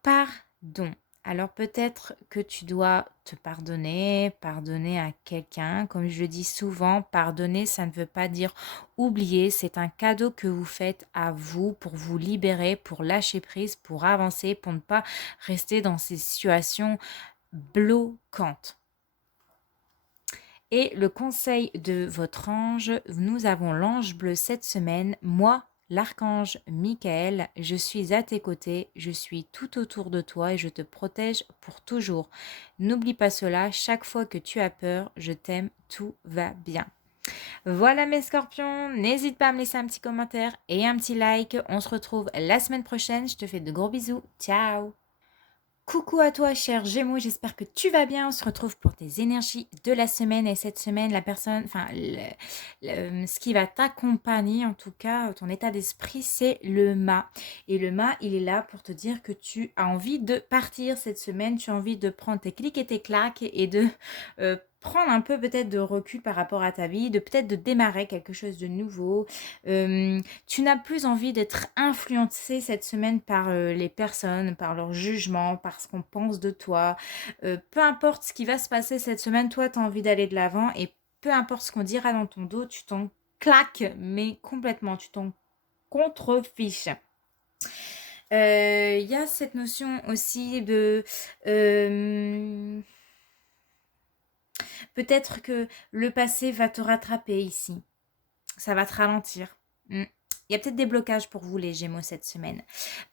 pardon. Alors peut-être que tu dois te pardonner à quelqu'un. Comme je le dis souvent, pardonner, ça ne veut pas dire oublier. C'est un cadeau que vous faites à vous pour vous libérer, pour lâcher prise, pour avancer, pour ne pas rester dans ces situations bloquantes. Et le conseil de votre ange, nous avons l'ange bleu cette semaine. Moi, l'archange Michael, je suis à tes côtés, je suis tout autour de toi et je te protège pour toujours. N'oublie pas cela, chaque fois que tu as peur, je t'aime, tout va bien. Voilà mes scorpions, n'hésite pas à me laisser un petit commentaire et un petit like. On se retrouve la semaine prochaine, je te fais de gros bisous, ciao. Coucou à toi, cher Gémeaux, j'espère que tu vas bien. On se retrouve pour tes énergies de la semaine. Et cette semaine, la personne, enfin, ce qui va t'accompagner, en tout cas, ton état d'esprit, c'est le mât. Et le mât, il est là pour te dire que tu as envie de partir cette semaine. Tu as envie de prendre tes clics et tes claques et de prendre un peu peut-être de recul par rapport à ta vie, de peut-être de démarrer quelque chose de nouveau. Tu n'as plus envie d'être influencé cette semaine par les personnes, par leur jugement, par ce qu'on pense de toi. Peu importe ce qui va se passer cette semaine, toi, tu as envie d'aller de l'avant et peu importe ce qu'on dira dans ton dos, tu t'en claques, mais complètement, tu t'en contrefiches. Il y a cette notion aussi de... peut-être que le passé va te rattraper ici. Ça va te ralentir. Il y a peut-être des blocages pour vous, les Gémeaux, cette semaine.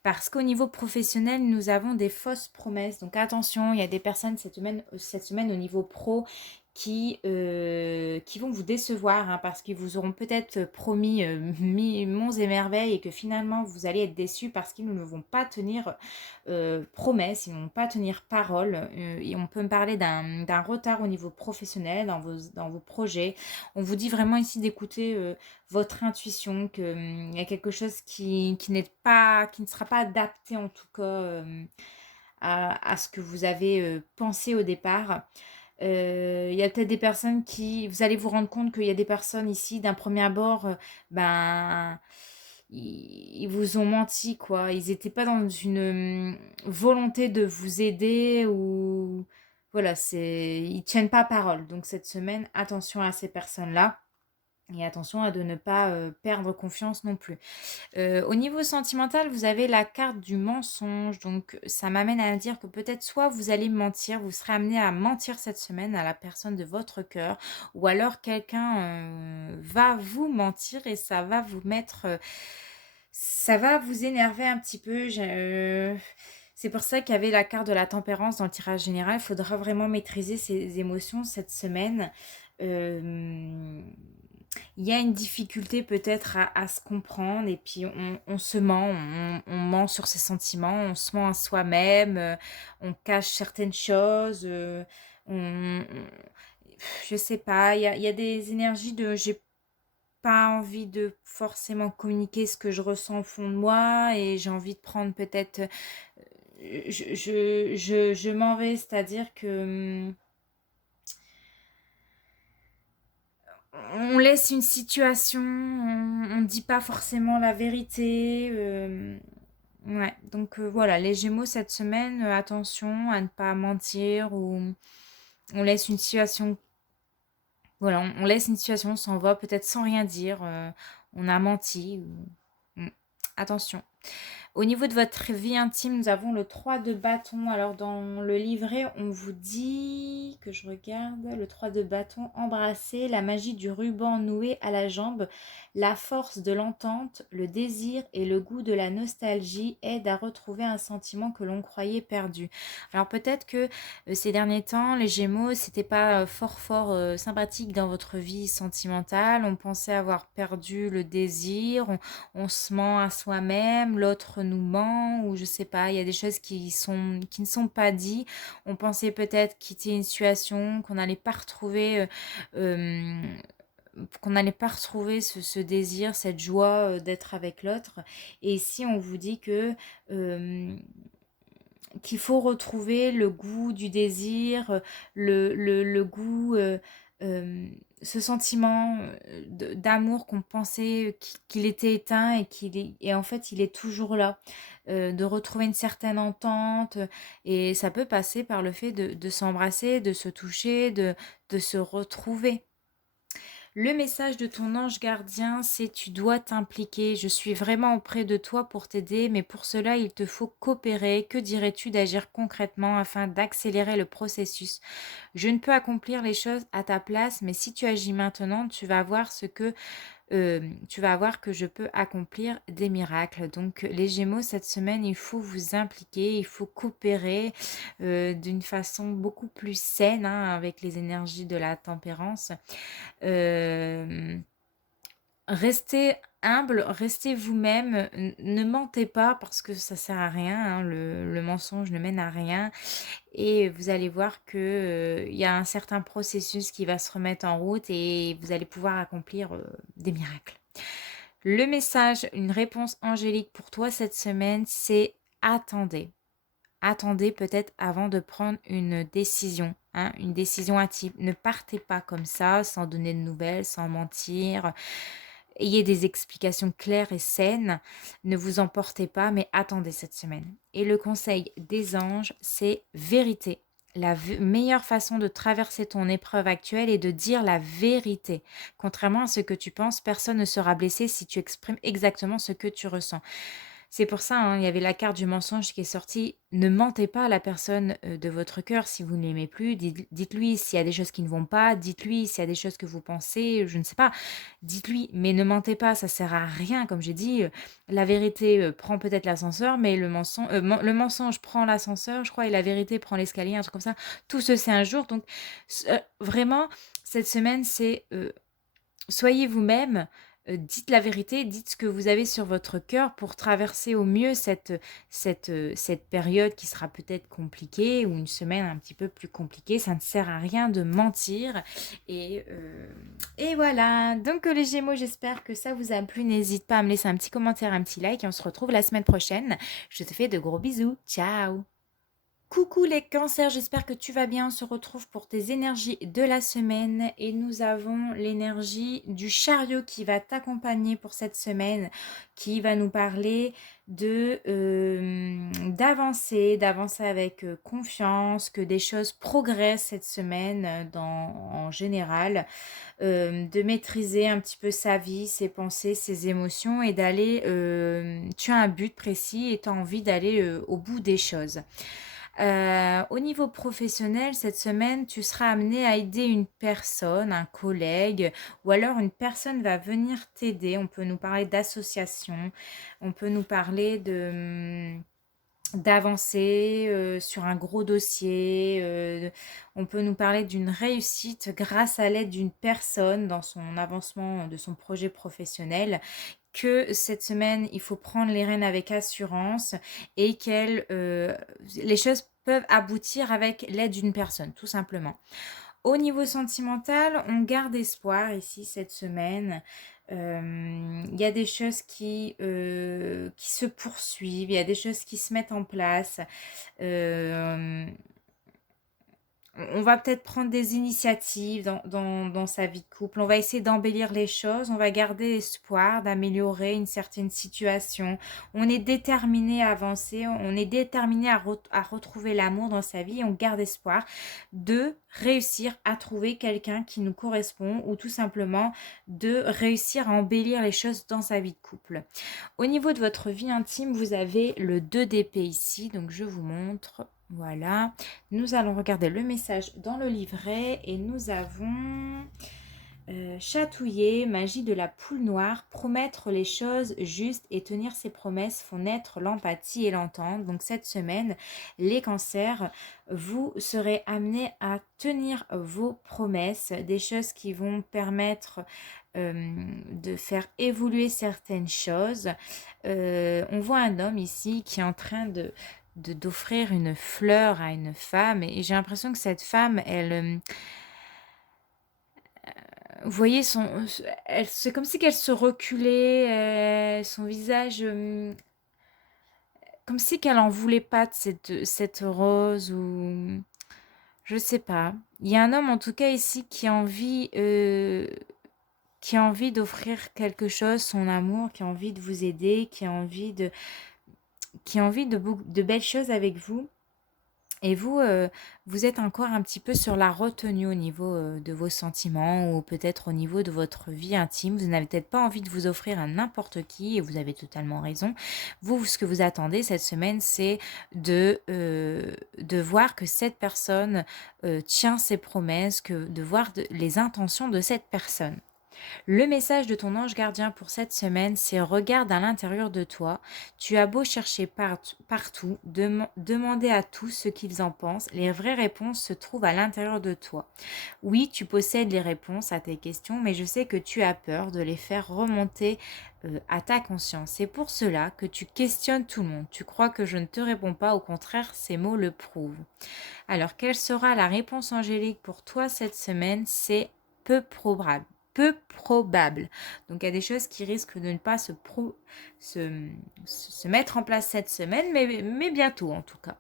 Parce qu'au niveau professionnel, nous avons des fausses promesses. Donc attention, il y a des personnes cette semaine au niveau pro qui vont vous décevoir, hein, parce qu'ils vous auront peut-être promis monts et merveilles et que finalement vous allez être déçus parce qu'ils ne vont pas tenir promesses, ils ne vont pas tenir parole. Et on peut me parler d'un retard au niveau professionnel dans vos projets. On vous dit vraiment ici d'écouter votre intuition, qu'il y a quelque chose qui ne sera pas adapté en tout cas à ce que vous avez pensé au départ. Il y a peut-être des personnes vous allez vous rendre compte qu'il y a des personnes ici, d'un premier abord, ben, ils vous ont menti, quoi. Ils n'étaient pas dans une volonté de vous aider ou... Voilà, ils tiennent pas parole. Donc cette semaine, attention à ces personnes-là. Et attention à de ne pas perdre confiance non plus. Au niveau sentimental, vous avez la carte du mensonge. Donc, ça m'amène à dire que peut-être soit vous allez mentir, vous serez amené à mentir cette semaine à la personne de votre cœur, ou alors quelqu'un va vous mentir et ça va vous mettre... ça va vous énerver un petit peu. C'est pour ça qu'il y avait la carte de la tempérance dans le tirage général. Il faudra vraiment maîtriser ses émotions cette semaine. Il y a une difficulté peut-être à se comprendre et puis on se ment, on ment sur ses sentiments, on se ment à soi-même, on cache certaines choses, je sais pas, il y a des énergies de j'ai pas envie de forcément communiquer ce que je ressens au fond de moi et j'ai envie de prendre peut-être, je m'en vais, c'est-à-dire que... on laisse une situation, on ne dit pas forcément la vérité. Ouais, donc voilà, les Gémeaux cette semaine, attention à ne pas mentir ou on laisse une situation, voilà, on laisse une situation, on s'en va peut-être sans rien dire, on a menti. Attention. Au niveau de votre vie intime, nous avons le 3 de bâton. Alors, dans le livret, on vous dit, que je regarde, le 3 de bâton, embrasser, la magie du ruban noué à la jambe, la force de l'entente, le désir et le goût de la nostalgie aident à retrouver un sentiment que l'on croyait perdu. Alors, peut-être que ces derniers temps, les Gémeaux, c'était pas fort sympathique dans votre vie sentimentale. On pensait avoir perdu le désir, on se ment à soi-même, l'autre nous ment, ou je sais pas, il y a des choses qui ne sont pas dites. On pensait peut-être quitter une situation, qu'on n'allait pas retrouver ce désir, cette joie d'être avec l'autre. Et ici, on vous dit qu'il faut retrouver le goût du désir, le goût, ce sentiment d'amour qu'on pensait qu'il était éteint et en fait il est toujours là. De retrouver une certaine entente et ça peut passer par le fait de s'embrasser, de se toucher, de se retrouver. Le message de ton ange gardien, c'est tu dois t'impliquer. Je suis vraiment auprès de toi pour t'aider, mais pour cela, il te faut coopérer. Que dirais-tu d'agir concrètement afin d'accélérer le processus? Je ne peux accomplir les choses à ta place, mais si tu agis maintenant, tu vas voir que je peux accomplir des miracles. Donc les Gémeaux, cette semaine, il faut vous impliquer, il faut coopérer d'une façon beaucoup plus saine, hein, avec les énergies de la tempérance. Restez humble, restez vous-même, ne mentez pas parce que ça sert à rien, hein, le mensonge ne mène à rien et vous allez voir que il y a un certain processus qui va se remettre en route et vous allez pouvoir accomplir des miracles. Le message, une réponse angélique pour toi cette semaine, c'est attendez. Attendez peut-être avant de prendre une décision, hein, une décision hâtive. Ne partez pas comme ça, sans donner de nouvelles, sans mentir. Ayez des explications claires et saines. Ne vous emportez pas, mais attendez cette semaine. Et le conseil des anges, c'est vérité. la meilleure façon de traverser ton épreuve actuelle est de dire la vérité. Contrairement à ce que tu penses, personne ne sera blessé si tu exprimes exactement ce que tu ressens. C'est pour ça, hein, il y avait la carte du mensonge qui est sortie. Ne mentez pas à la personne de votre cœur si vous ne l'aimez plus. Dites-lui s'il y a des choses qui ne vont pas. Dites-lui s'il y a des choses que vous pensez. Je ne sais pas. Dites-lui, mais ne mentez pas. Ça sert à rien. Comme j'ai dit, la vérité prend peut-être l'ascenseur, mais le mensonge prend l'ascenseur, je crois, et la vérité prend l'escalier, un truc comme ça. Tout se sait un jour. Donc, vraiment, cette semaine, c'est soyez vous-même, dites la vérité, dites ce que vous avez sur votre cœur pour traverser au mieux cette période qui sera peut-être compliquée ou une semaine un petit peu plus compliquée. Ça ne sert à rien de mentir. Et, euh, et voilà. Donc les Gémeaux, j'espère que ça vous a plu. N'hésite pas à me laisser un petit commentaire, un petit like et on se retrouve la semaine prochaine. Je te fais de gros bisous. Ciao! Coucou les cancers, j'espère que tu vas bien. On se retrouve pour tes énergies de la semaine et nous avons l'énergie du chariot qui va t'accompagner pour cette semaine, qui va nous parler d'avancer avec confiance, que des choses progressent cette semaine en général, de maîtriser un petit peu sa vie, ses pensées, ses émotions et d'aller, tu as un but précis et tu as envie d'aller au bout des choses. Au niveau professionnel, cette semaine, tu seras amené à aider une personne, un collègue, ou alors une personne va venir t'aider. On peut nous parler d'association, on peut nous parler d'avancer sur un gros dossier, on peut nous parler d'une réussite grâce à l'aide d'une personne dans son avancement de son projet professionnel, que cette semaine, il faut prendre les rênes avec assurance et les choses peuvent aboutir avec l'aide d'une personne, tout simplement. Au niveau sentimental, on garde espoir ici cette semaine. Il y a des choses qui se poursuivent, il y a des choses qui se mettent en place. Euh, on va peut-être prendre des initiatives dans sa vie de couple. On va essayer d'embellir les choses. On va garder espoir d'améliorer une certaine situation. On est déterminé à avancer. On est déterminé à retrouver l'amour dans sa vie. Et on garde espoir de réussir à trouver quelqu'un qui nous correspond ou tout simplement de réussir à embellir les choses dans sa vie de couple. Au niveau de votre vie intime, vous avez le 2 d'épée ici. Donc je vous montre. Voilà, nous allons regarder le message dans le livret et nous avons chatouiller, magie de la poule noire, promettre les choses justes et tenir ses promesses font naître l'empathie et l'entente. Donc cette semaine, les cancers, vous serez amenés à tenir vos promesses, des choses qui vont permettre de faire évoluer certaines choses. On voit un homme ici qui est en train d'offrir une fleur à une femme et j'ai l'impression que cette femme, vous voyez, c'est comme si qu'elle se reculait, son visage, comme si qu'elle en voulait pas de cette rose ou je sais pas. Il y a un homme en tout cas ici qui a envie d'offrir quelque chose, son amour, qui a envie de vous aider, qui a envie de belles choses avec vous. Et vous, vous êtes encore un petit peu sur la retenue au niveau de vos sentiments ou peut-être au niveau de votre vie intime. Vous n'avez peut-être pas envie de vous offrir à n'importe qui et vous avez totalement raison. Vous, ce que vous attendez cette semaine, c'est de voir que cette personne tient ses promesses, de voir les intentions de cette personne. Le message de ton ange gardien pour cette semaine, c'est regarde à l'intérieur de toi. Tu as beau chercher partout, demander à tous ce qu'ils en pensent, les vraies réponses se trouvent à l'intérieur de toi. Oui, tu possèdes les réponses à tes questions, mais je sais que tu as peur de les faire remonter à ta conscience. C'est pour cela que tu questionnes tout le monde. Tu crois que je ne te réponds pas, au contraire, ces mots le prouvent. Alors, quelle sera la réponse angélique pour toi cette semaine? C'est peu probable. Peu probable. Donc il y a des choses qui risquent de ne pas se mettre en place cette semaine, mais bientôt en tout cas.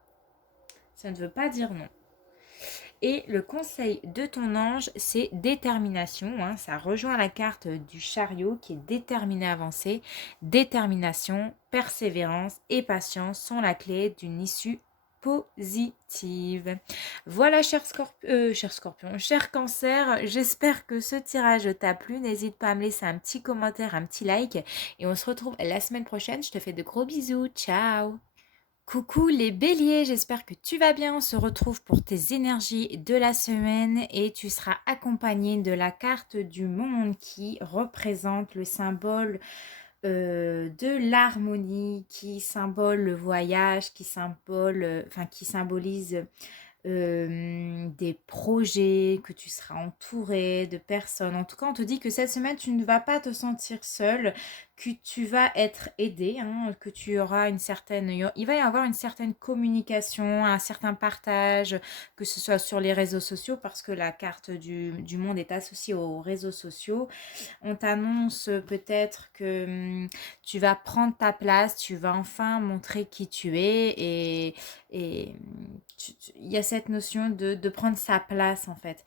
Ça ne veut pas dire non. Et le conseil de ton ange, c'est détermination. Hein, ça rejoint la carte du chariot qui est déterminé à avancer. Détermination, persévérance et patience sont la clé d'une issue positive. Voilà, cher Scorpion, cher Cancer, j'espère que ce tirage t'a plu. N'hésite pas à me laisser un petit commentaire, un petit like. Et on se retrouve la semaine prochaine. Je te fais de gros bisous. Ciao. Coucou les béliers, j'espère que tu vas bien. On se retrouve pour tes énergies de la semaine et tu seras accompagné de la carte du monde qui représente le symbole de l'harmonie, qui symbole le voyage, qui symbolise des projets, que tu seras entouré de personnes. En tout cas, on te dit que cette semaine, tu ne vas pas te sentir seul, que tu vas être aidé, hein, que tu auras il va y avoir une certaine communication, un certain partage, que ce soit sur les réseaux sociaux, parce que la carte du monde est associée aux réseaux sociaux. On t'annonce peut-être que tu vas prendre ta place, tu vas enfin montrer qui tu es et il y a cette notion de prendre sa place en fait.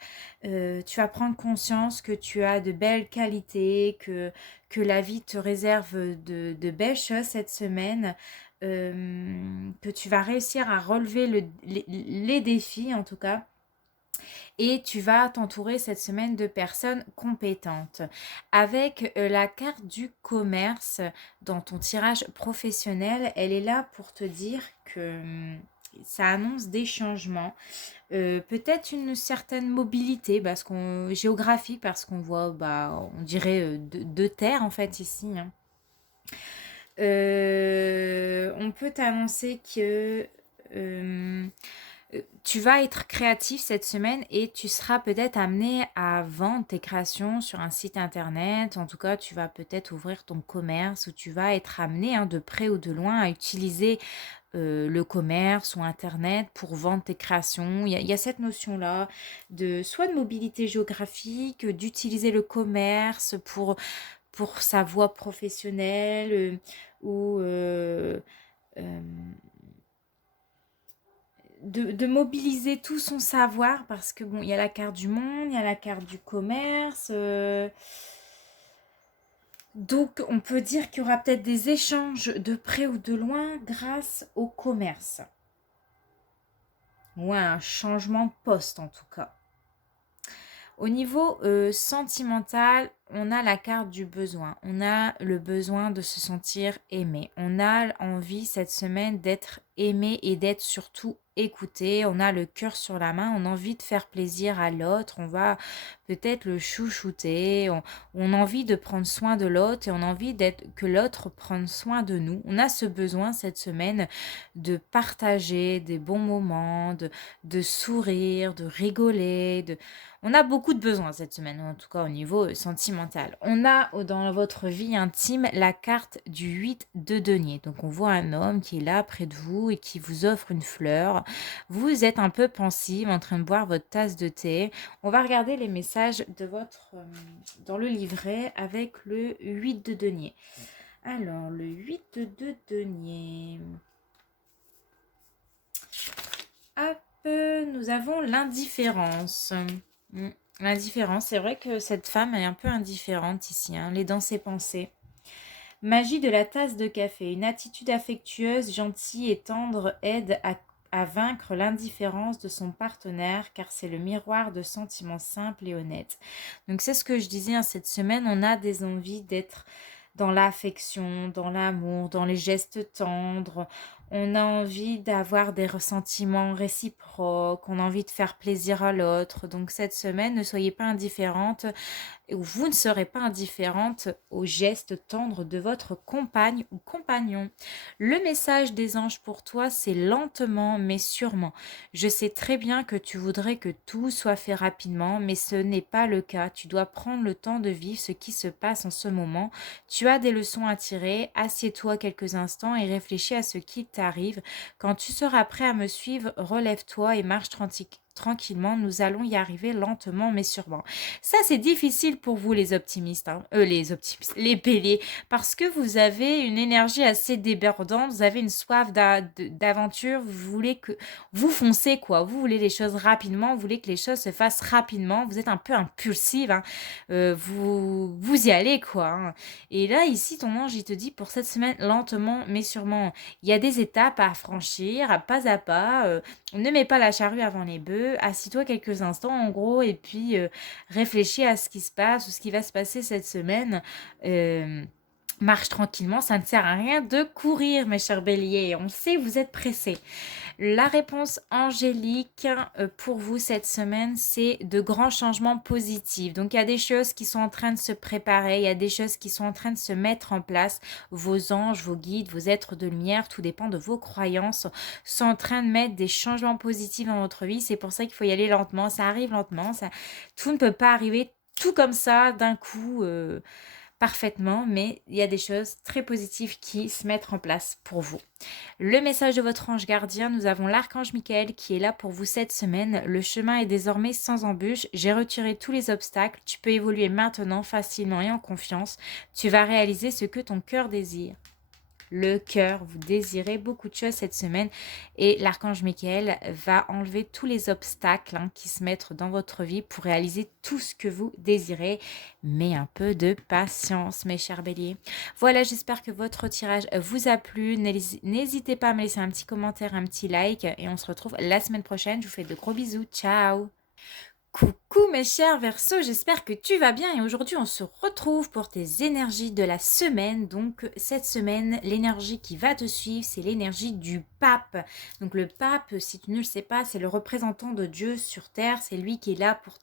Tu vas prendre conscience que tu as de belles qualités, que la vie te réserve de belles choses cette semaine, que tu vas réussir à relever les défis en tout cas. Et tu vas t'entourer cette semaine de personnes compétentes. Avec la carte du commerce dans ton tirage professionnel, elle est là pour te dire que ça annonce des changements, peut-être une certaine mobilité géographique parce qu'on voit, on dirait deux terres en fait ici, hein. On peut t'annoncer que tu vas être créatif cette semaine et tu seras peut-être amené à vendre tes créations sur un site internet. En tout cas, tu vas peut-être ouvrir ton commerce ou tu vas être amené, hein, de près ou de loin à utiliser le commerce ou internet pour vendre tes créations. Il y a cette notion-là soit de mobilité géographique, d'utiliser le commerce pour sa voie professionnelle ou de mobiliser tout son savoir parce que bon, il y a la carte du monde, il y a la carte du commerce. Donc, on peut dire qu'il y aura peut-être des échanges de près ou de loin grâce au commerce. Ou un changement de poste en tout cas. Au niveau sentimental, on a la carte du besoin. On a le besoin de se sentir aimé. On a envie cette semaine d'être aimé et d'être surtout écouté. On a le cœur sur la main. On a envie de faire plaisir à l'autre. On va peut-être le chouchouter. On a envie de prendre soin de l'autre et on a envie que l'autre prenne soin de nous. On a ce besoin cette semaine de partager des bons moments, de sourire, de rigoler, on a beaucoup de besoins cette semaine, en tout cas au niveau sentimental. On a dans votre vie intime la carte du 8 de denier. Donc on voit un homme qui est là près de vous et qui vous offre une fleur. Vous êtes un peu pensive en train de boire votre tasse de thé. On va regarder les messages dans le livret avec le 8 de denier. Alors, le 8 de denier. Hop, nous avons l'indifférence. L'indifférence, c'est vrai que cette femme est un peu indifférente ici, hein, elle est dans ses pensées. Magie de la tasse de café. Une attitude affectueuse, gentille et tendre aide à vaincre l'indifférence de son partenaire car c'est le miroir de sentiments simples et honnêtes. Donc c'est ce que je disais, hein, cette semaine, on a des envies d'être dans l'affection, dans l'amour, dans les gestes tendres. On a envie d'avoir des ressentiments réciproques, on a envie de faire plaisir à l'autre. Donc cette semaine, ne soyez pas indifférente, ou vous ne serez pas indifférente aux gestes tendres de votre compagne ou compagnon. Le message des anges pour toi, c'est lentement mais sûrement. Je sais très bien que tu voudrais que tout soit fait rapidement, mais ce n'est pas le cas. Tu dois prendre le temps de vivre ce qui se passe en ce moment. Tu as des leçons à tirer. Assieds-toi quelques instants et réfléchis à ce qui t'arrive. Quand tu seras prêt à me suivre, relève-toi et marche tranquillement, nous allons y arriver lentement mais sûrement. Ça, c'est difficile pour vous les optimistes, hein. Les optimistes, les béliers, parce que vous avez une énergie assez débordante, vous avez une soif d'aventure, vous voulez que vous foncez quoi, vous voulez les choses rapidement, vous voulez que les choses se fassent rapidement, vous êtes un peu impulsive, hein. Vous y allez quoi, hein. Et là, ici, ton ange, il te dit pour cette semaine, lentement mais sûrement, il y a des étapes à franchir, pas à pas. Ne mets pas la charrue avant les bœufs. Assis-toi quelques instants, en gros, et puis réfléchis à ce qui se passe ou ce qui va se passer cette semaine. Euh, Marche tranquillement, ça ne sert à rien de courir, mes chers béliers. On sait, vous êtes pressés. La réponse angélique pour vous cette semaine, c'est de grands changements positifs. Donc, il y a des choses qui sont en train de se préparer, il y a des choses qui sont en train de se mettre en place. Vos anges, vos guides, vos êtres de lumière, tout dépend de vos croyances, sont en train de mettre des changements positifs dans votre vie. C'est pour ça qu'il faut y aller lentement. Ça arrive lentement. Tout ne peut pas arriver tout comme ça d'un coup. Parfaitement, mais il y a des choses très positives qui se mettent en place pour vous. Le message de votre ange gardien, nous avons l'archange Michael qui est là pour vous cette semaine. Le chemin est désormais sans embûche. J'ai retiré tous les obstacles. Tu peux évoluer maintenant facilement et en confiance. Tu vas réaliser ce que ton cœur désire. Le cœur, vous désirez beaucoup de choses cette semaine et l'archange Michael va enlever tous les obstacles qui se mettent dans votre vie pour réaliser tout ce que vous désirez, mais un peu de patience mes chers béliers. Voilà, j'espère que votre tirage vous a plu. N'hésitez pas à me laisser un petit commentaire, un petit like et on se retrouve la semaine prochaine. Je vous fais de gros bisous, ciao. Coucou mes chers Verseaux, j'espère que tu vas bien et aujourd'hui on se retrouve pour tes énergies de la semaine. Donc cette semaine, l'énergie qui va te suivre, c'est l'énergie du pape. Donc le pape, si tu ne le sais pas, c'est le représentant de Dieu sur terre, c'est lui qui est là pour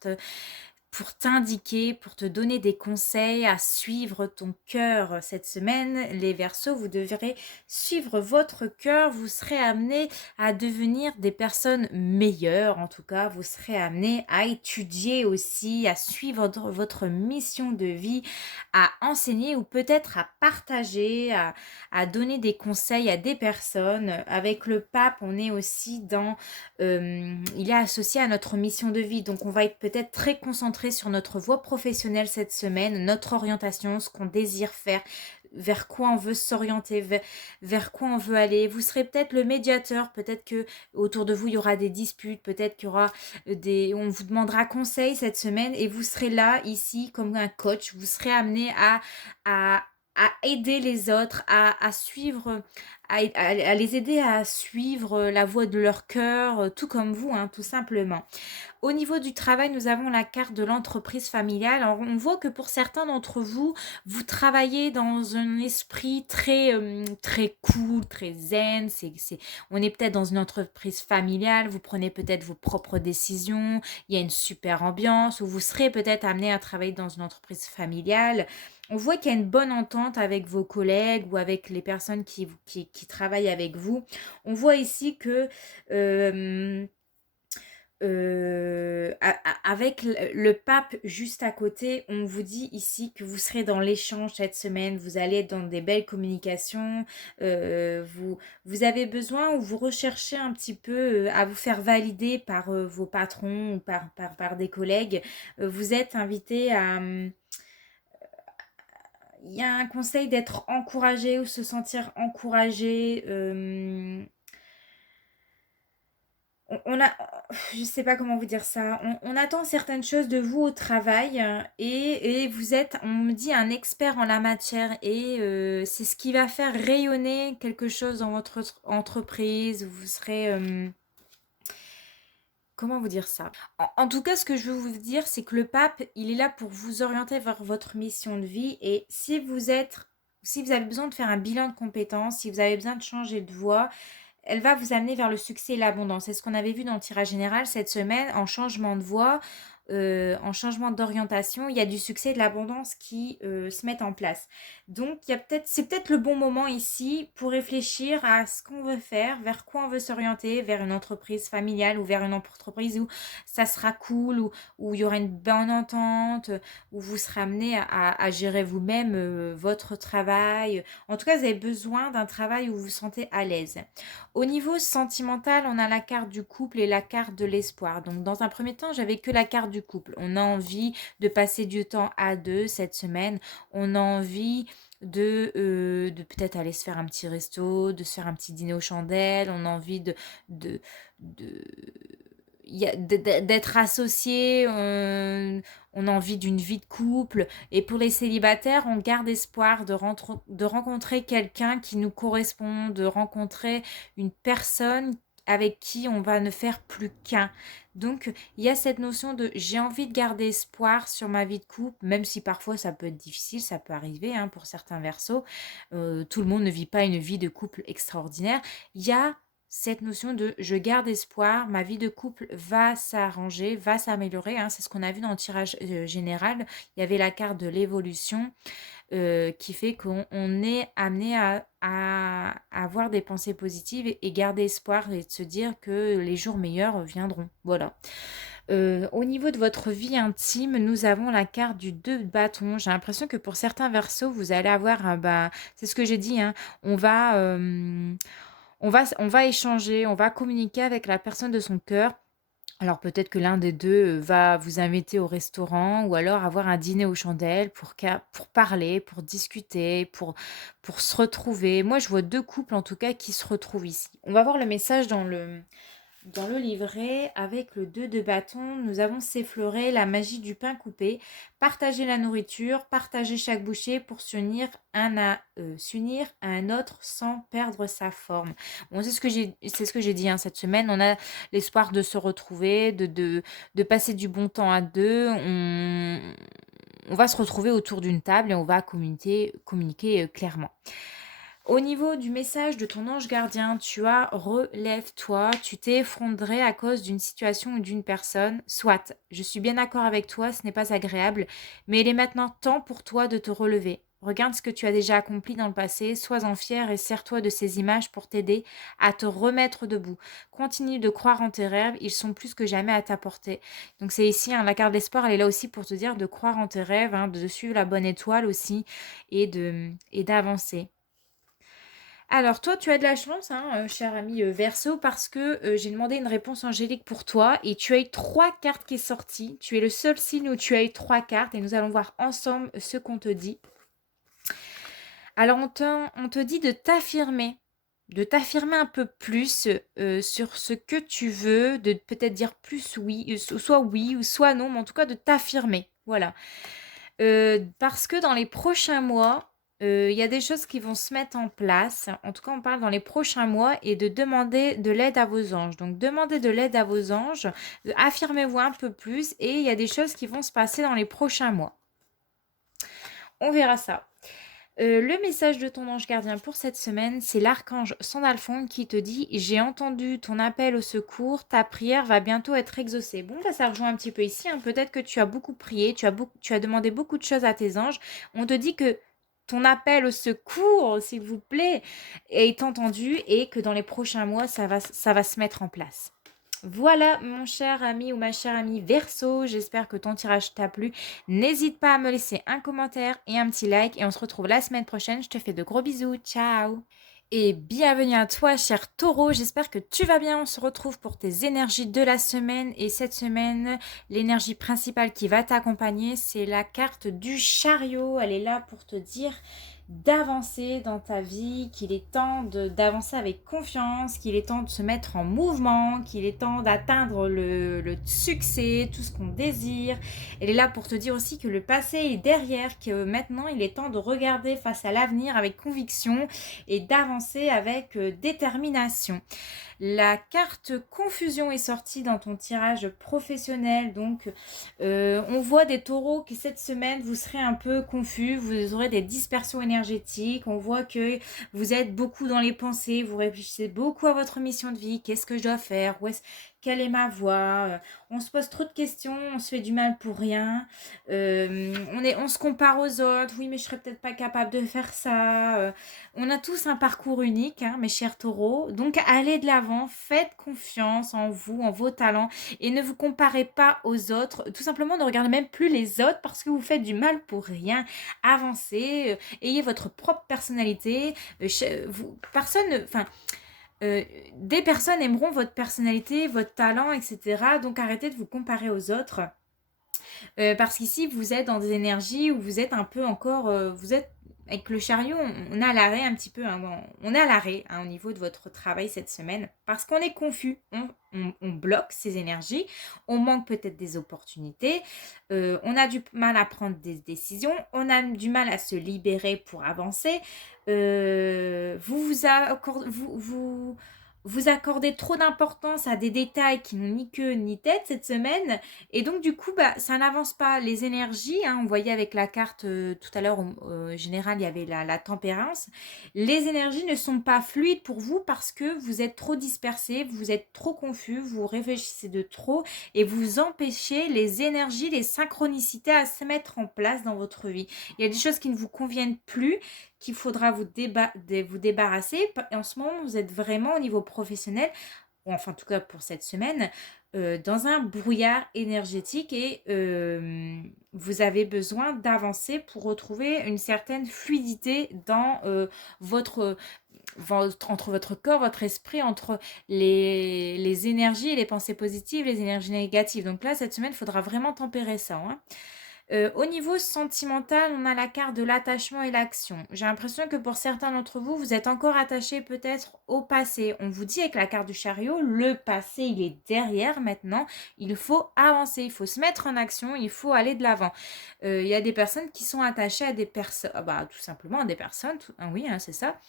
t'indiquer, pour te donner des conseils à suivre ton cœur cette semaine. Les Verseaux, vous devrez suivre votre cœur, vous serez amenés à devenir des personnes meilleures. En tout cas, vous serez amenés à étudier aussi, à suivre votre mission de vie, à enseigner ou peut-être à partager, à donner des conseils à des personnes. Avec le pape, on est aussi dans... il est associé à notre mission de vie, donc on va être peut-être très concentré sur notre voie professionnelle cette semaine, notre orientation, ce qu'on désire faire, vers quoi on veut s'orienter, vers quoi on veut aller. Vous serez peut-être le médiateur, peut-être que autour de vous il y aura des disputes, peut-être qu'il y aura on vous demandera conseil cette semaine et vous serez là ici comme un coach. Vous serez amené à à aider les autres, à suivre, à les aider à suivre la voie de leur cœur, tout comme vous, tout simplement. Au niveau du travail, nous avons la carte de l'entreprise familiale. Alors, on voit que pour certains d'entre vous, vous travaillez dans un esprit très cool, très zen. On est peut-être dans une entreprise familiale, vous prenez peut-être vos propres décisions, il y a une super ambiance, ou vous serez peut-être amené à travailler dans une entreprise familiale. On voit qu'il y a une bonne entente avec vos collègues ou avec les personnes qui travaillent avec vous. On voit ici que... avec le pape juste à côté, on vous dit ici que vous serez dans l'échange cette semaine, vous allez être dans des belles communications, vous avez besoin ou vous recherchez un petit peu à vous faire valider par vos patrons ou par des collègues. Vous êtes invité à... il y a un conseil d'être encouragé ou se sentir encouragé. Je sais pas comment vous dire ça, on attend certaines choses de vous au travail et vous êtes, on me dit, un expert en la matière et c'est ce qui va faire rayonner quelque chose dans votre entreprise. Vous serez... comment vous dire ça? En tout cas, ce que je veux vous dire, c'est que le pape, il est là pour vous orienter vers votre mission de vie et si vous avez besoin de faire un bilan de compétences, si vous avez besoin de changer de voie, elle va vous amener vers le succès et l'abondance. C'est ce qu'on avait vu dans le tirage général cette semaine en changement de voie. en changement d'orientation, il y a du succès et de l'abondance qui se mettent en place. Donc, c'est peut-être le bon moment ici pour réfléchir à ce qu'on veut faire, vers quoi on veut s'orienter, vers une entreprise familiale ou vers une entreprise où ça sera cool, où il y aura une bonne entente, où vous serez amené à gérer vous-même votre travail. En tout cas, vous avez besoin d'un travail où vous vous sentez à l'aise. Au niveau sentimental, on a la carte du couple et la carte de l'espoir. Donc, dans un premier temps, j'avais que la carte du couple. On a envie de passer du temps à deux cette semaine. On a envie de peut-être aller se faire un petit resto, de se faire un petit dîner aux chandelles. On a envie de, de d'être associé, on a envie d'une vie de couple. Et pour les célibataires, on garde espoir de rencontrer quelqu'un qui nous correspond, de rencontrer une personne avec qui on va ne faire plus qu'un. Donc, il y a cette notion de j'ai envie de garder espoir sur ma vie de couple, même si parfois ça peut être difficile, ça peut arriver pour certains versos. Tout le monde ne vit pas une vie de couple extraordinaire. Il y a cette notion de je garde espoir, ma vie de couple va s'arranger, va s'améliorer. C'est ce qu'on a vu dans le tirage général. Il y avait la carte de l'évolution qui fait qu'on est amené à avoir des pensées positives et garder espoir et de se dire que les jours meilleurs viendront. Voilà. Au niveau de votre vie intime, nous avons la carte du 2 de bâton. J'ai l'impression que pour certains versos, vous allez avoir, c'est ce que j'ai dit, on va, on va échanger, on va communiquer avec la personne de son cœur. Alors peut-être que l'un des deux va vous inviter au restaurant ou alors avoir un dîner aux chandelles pour parler, pour discuter, pour se retrouver. Moi, je vois deux couples en tout cas qui se retrouvent ici. On va voir le message dans le livret, avec le 2 de bâton, nous avons s'effleurer la magie du pain coupé, partager la nourriture, partager chaque bouchée pour s'unir s'unir à un autre sans perdre sa forme. Bon, c'est ce que j'ai dit cette semaine. On a l'espoir de se retrouver, de passer du bon temps à deux. On va se retrouver autour d'une table et on va communiquer clairement. Au niveau du message de ton ange gardien, tu as relève-toi, tu t'es effondré à cause d'une situation ou d'une personne. Soit, je suis bien d'accord avec toi, ce n'est pas agréable, mais il est maintenant temps pour toi de te relever. Regarde ce que tu as déjà accompli dans le passé, sois-en fier et sers-toi de ces images pour t'aider à te remettre debout. Continue de croire en tes rêves, ils sont plus que jamais à ta portée. Donc c'est ici, la carte d'espoir, elle est là aussi pour te dire de croire en tes rêves, de suivre la bonne étoile aussi et d'avancer. Alors, toi, tu as de la chance, cher ami Verseau, parce que j'ai demandé une réponse angélique pour toi et tu as eu 3 cartes qui sont sorties. Tu es le seul signe où tu as eu 3 cartes et nous allons voir ensemble ce qu'on te dit. Alors, on te dit de t'affirmer un peu plus sur ce que tu veux, de peut-être dire plus oui ou soit non, mais en tout cas de t'affirmer. Voilà. Parce que dans les prochains mois, il y a des choses qui vont se mettre en place. En tout cas, on parle dans les prochains mois et de demander de l'aide à vos anges. Donc, demandez de l'aide à vos anges, affirmez-vous un peu plus et il y a des choses qui vont se passer dans les prochains mois. On verra ça. Le message de ton ange gardien pour cette semaine, c'est l'archange Sandalphon qui te dit « J'ai entendu ton appel au secours, ta prière va bientôt être exaucée ». Bon, ça rejoint un petit peu ici. Peut-être que tu as beaucoup prié, tu as demandé beaucoup de choses à tes anges. On te dit que ton appel au secours, s'il vous plaît, est entendu et que dans les prochains mois, ça va se mettre en place. Voilà mon cher ami ou ma chère amie Verseau, j'espère que ton tirage t'a plu. N'hésite pas à me laisser un commentaire et un petit like et on se retrouve la semaine prochaine. Je te fais de gros bisous, ciao. Et bienvenue à toi cher taureau, j'espère que tu vas bien. On se retrouve pour tes énergies de la semaine et cette semaine, l'énergie principale qui va t'accompagner, c'est la carte du chariot. Elle est là pour te dire d'avancer dans ta vie, qu'il est temps d'avancer avec confiance, qu'il est temps de se mettre en mouvement, qu'il est temps d'atteindre le succès, tout ce qu'on désire. Elle est là pour te dire aussi que le passé est derrière, que maintenant il est temps de regarder face à l'avenir avec conviction et d'avancer avec détermination. La carte confusion est sortie dans ton tirage professionnel, donc on voit des taureaux qui cette semaine vous serez un peu confus, vous aurez des dispersions énergétiques, on voit que vous êtes beaucoup dans les pensées, vous réfléchissez beaucoup à votre mission de vie, qu'est-ce que je dois faire, quelle est ma voie, on se pose trop de questions, on se fait du mal pour rien, on se compare aux autres, oui mais je serais peut-être pas capable de faire ça, on a tous un parcours unique, hein, mes chers taureaux, donc allez de l'avant, faites confiance en vous, en vos talents et ne vous comparez pas aux autres, tout simplement ne regardez même plus les autres parce que vous faites du mal pour rien, avancez, ayez votre propre personnalité, personne, enfin des personnes aimeront votre personnalité, votre talent, etc. Donc arrêtez de vous comparer aux autres. Parce qu'ici, vous êtes dans des énergies où vous êtes un peu encore... vous êtes avec le chariot, on est à l'arrêt un petit peu. Hein, bon, on est à l'arrêt au niveau de votre travail cette semaine. Parce qu'on est confus. On bloque ces énergies. On manque peut-être des opportunités. On a du mal à prendre des décisions. On a du mal à se libérer pour avancer. Vous accordez trop d'importance à des détails qui n'ont ni queue ni tête cette semaine. Et donc, du coup, ça n'avance pas. Les énergies, hein, on voyait avec la carte tout à l'heure, au général, il y avait la tempérance. Les énergies ne sont pas fluides pour vous parce que vous êtes trop dispersés, vous êtes trop confus, vous réfléchissez de trop et vous empêchez les énergies, les synchronicités à se mettre en place dans votre vie. Il y a des choses qui ne vous conviennent plus, qu'il faudra vous débarrasser. Et en ce moment, vous êtes vraiment au niveau professionnel, ou enfin en tout cas pour cette semaine, dans un brouillard énergétique et vous avez besoin d'avancer pour retrouver une certaine fluidité dans entre votre corps, votre esprit, entre les énergies et les pensées positives, les énergies négatives. Donc là, cette semaine, il faudra vraiment tempérer ça. Hein. Au niveau sentimental, on a la carte de l'attachement et l'action. J'ai l'impression que pour certains d'entre vous, vous êtes encore attachés peut-être au passé. On vous dit avec la carte du chariot, le passé, il est derrière maintenant. Il faut avancer, il faut se mettre en action, il faut aller de l'avant. Il y a des personnes qui sont attachées à des personnes, tout simplement à des personnes, oui, hein, c'est ça.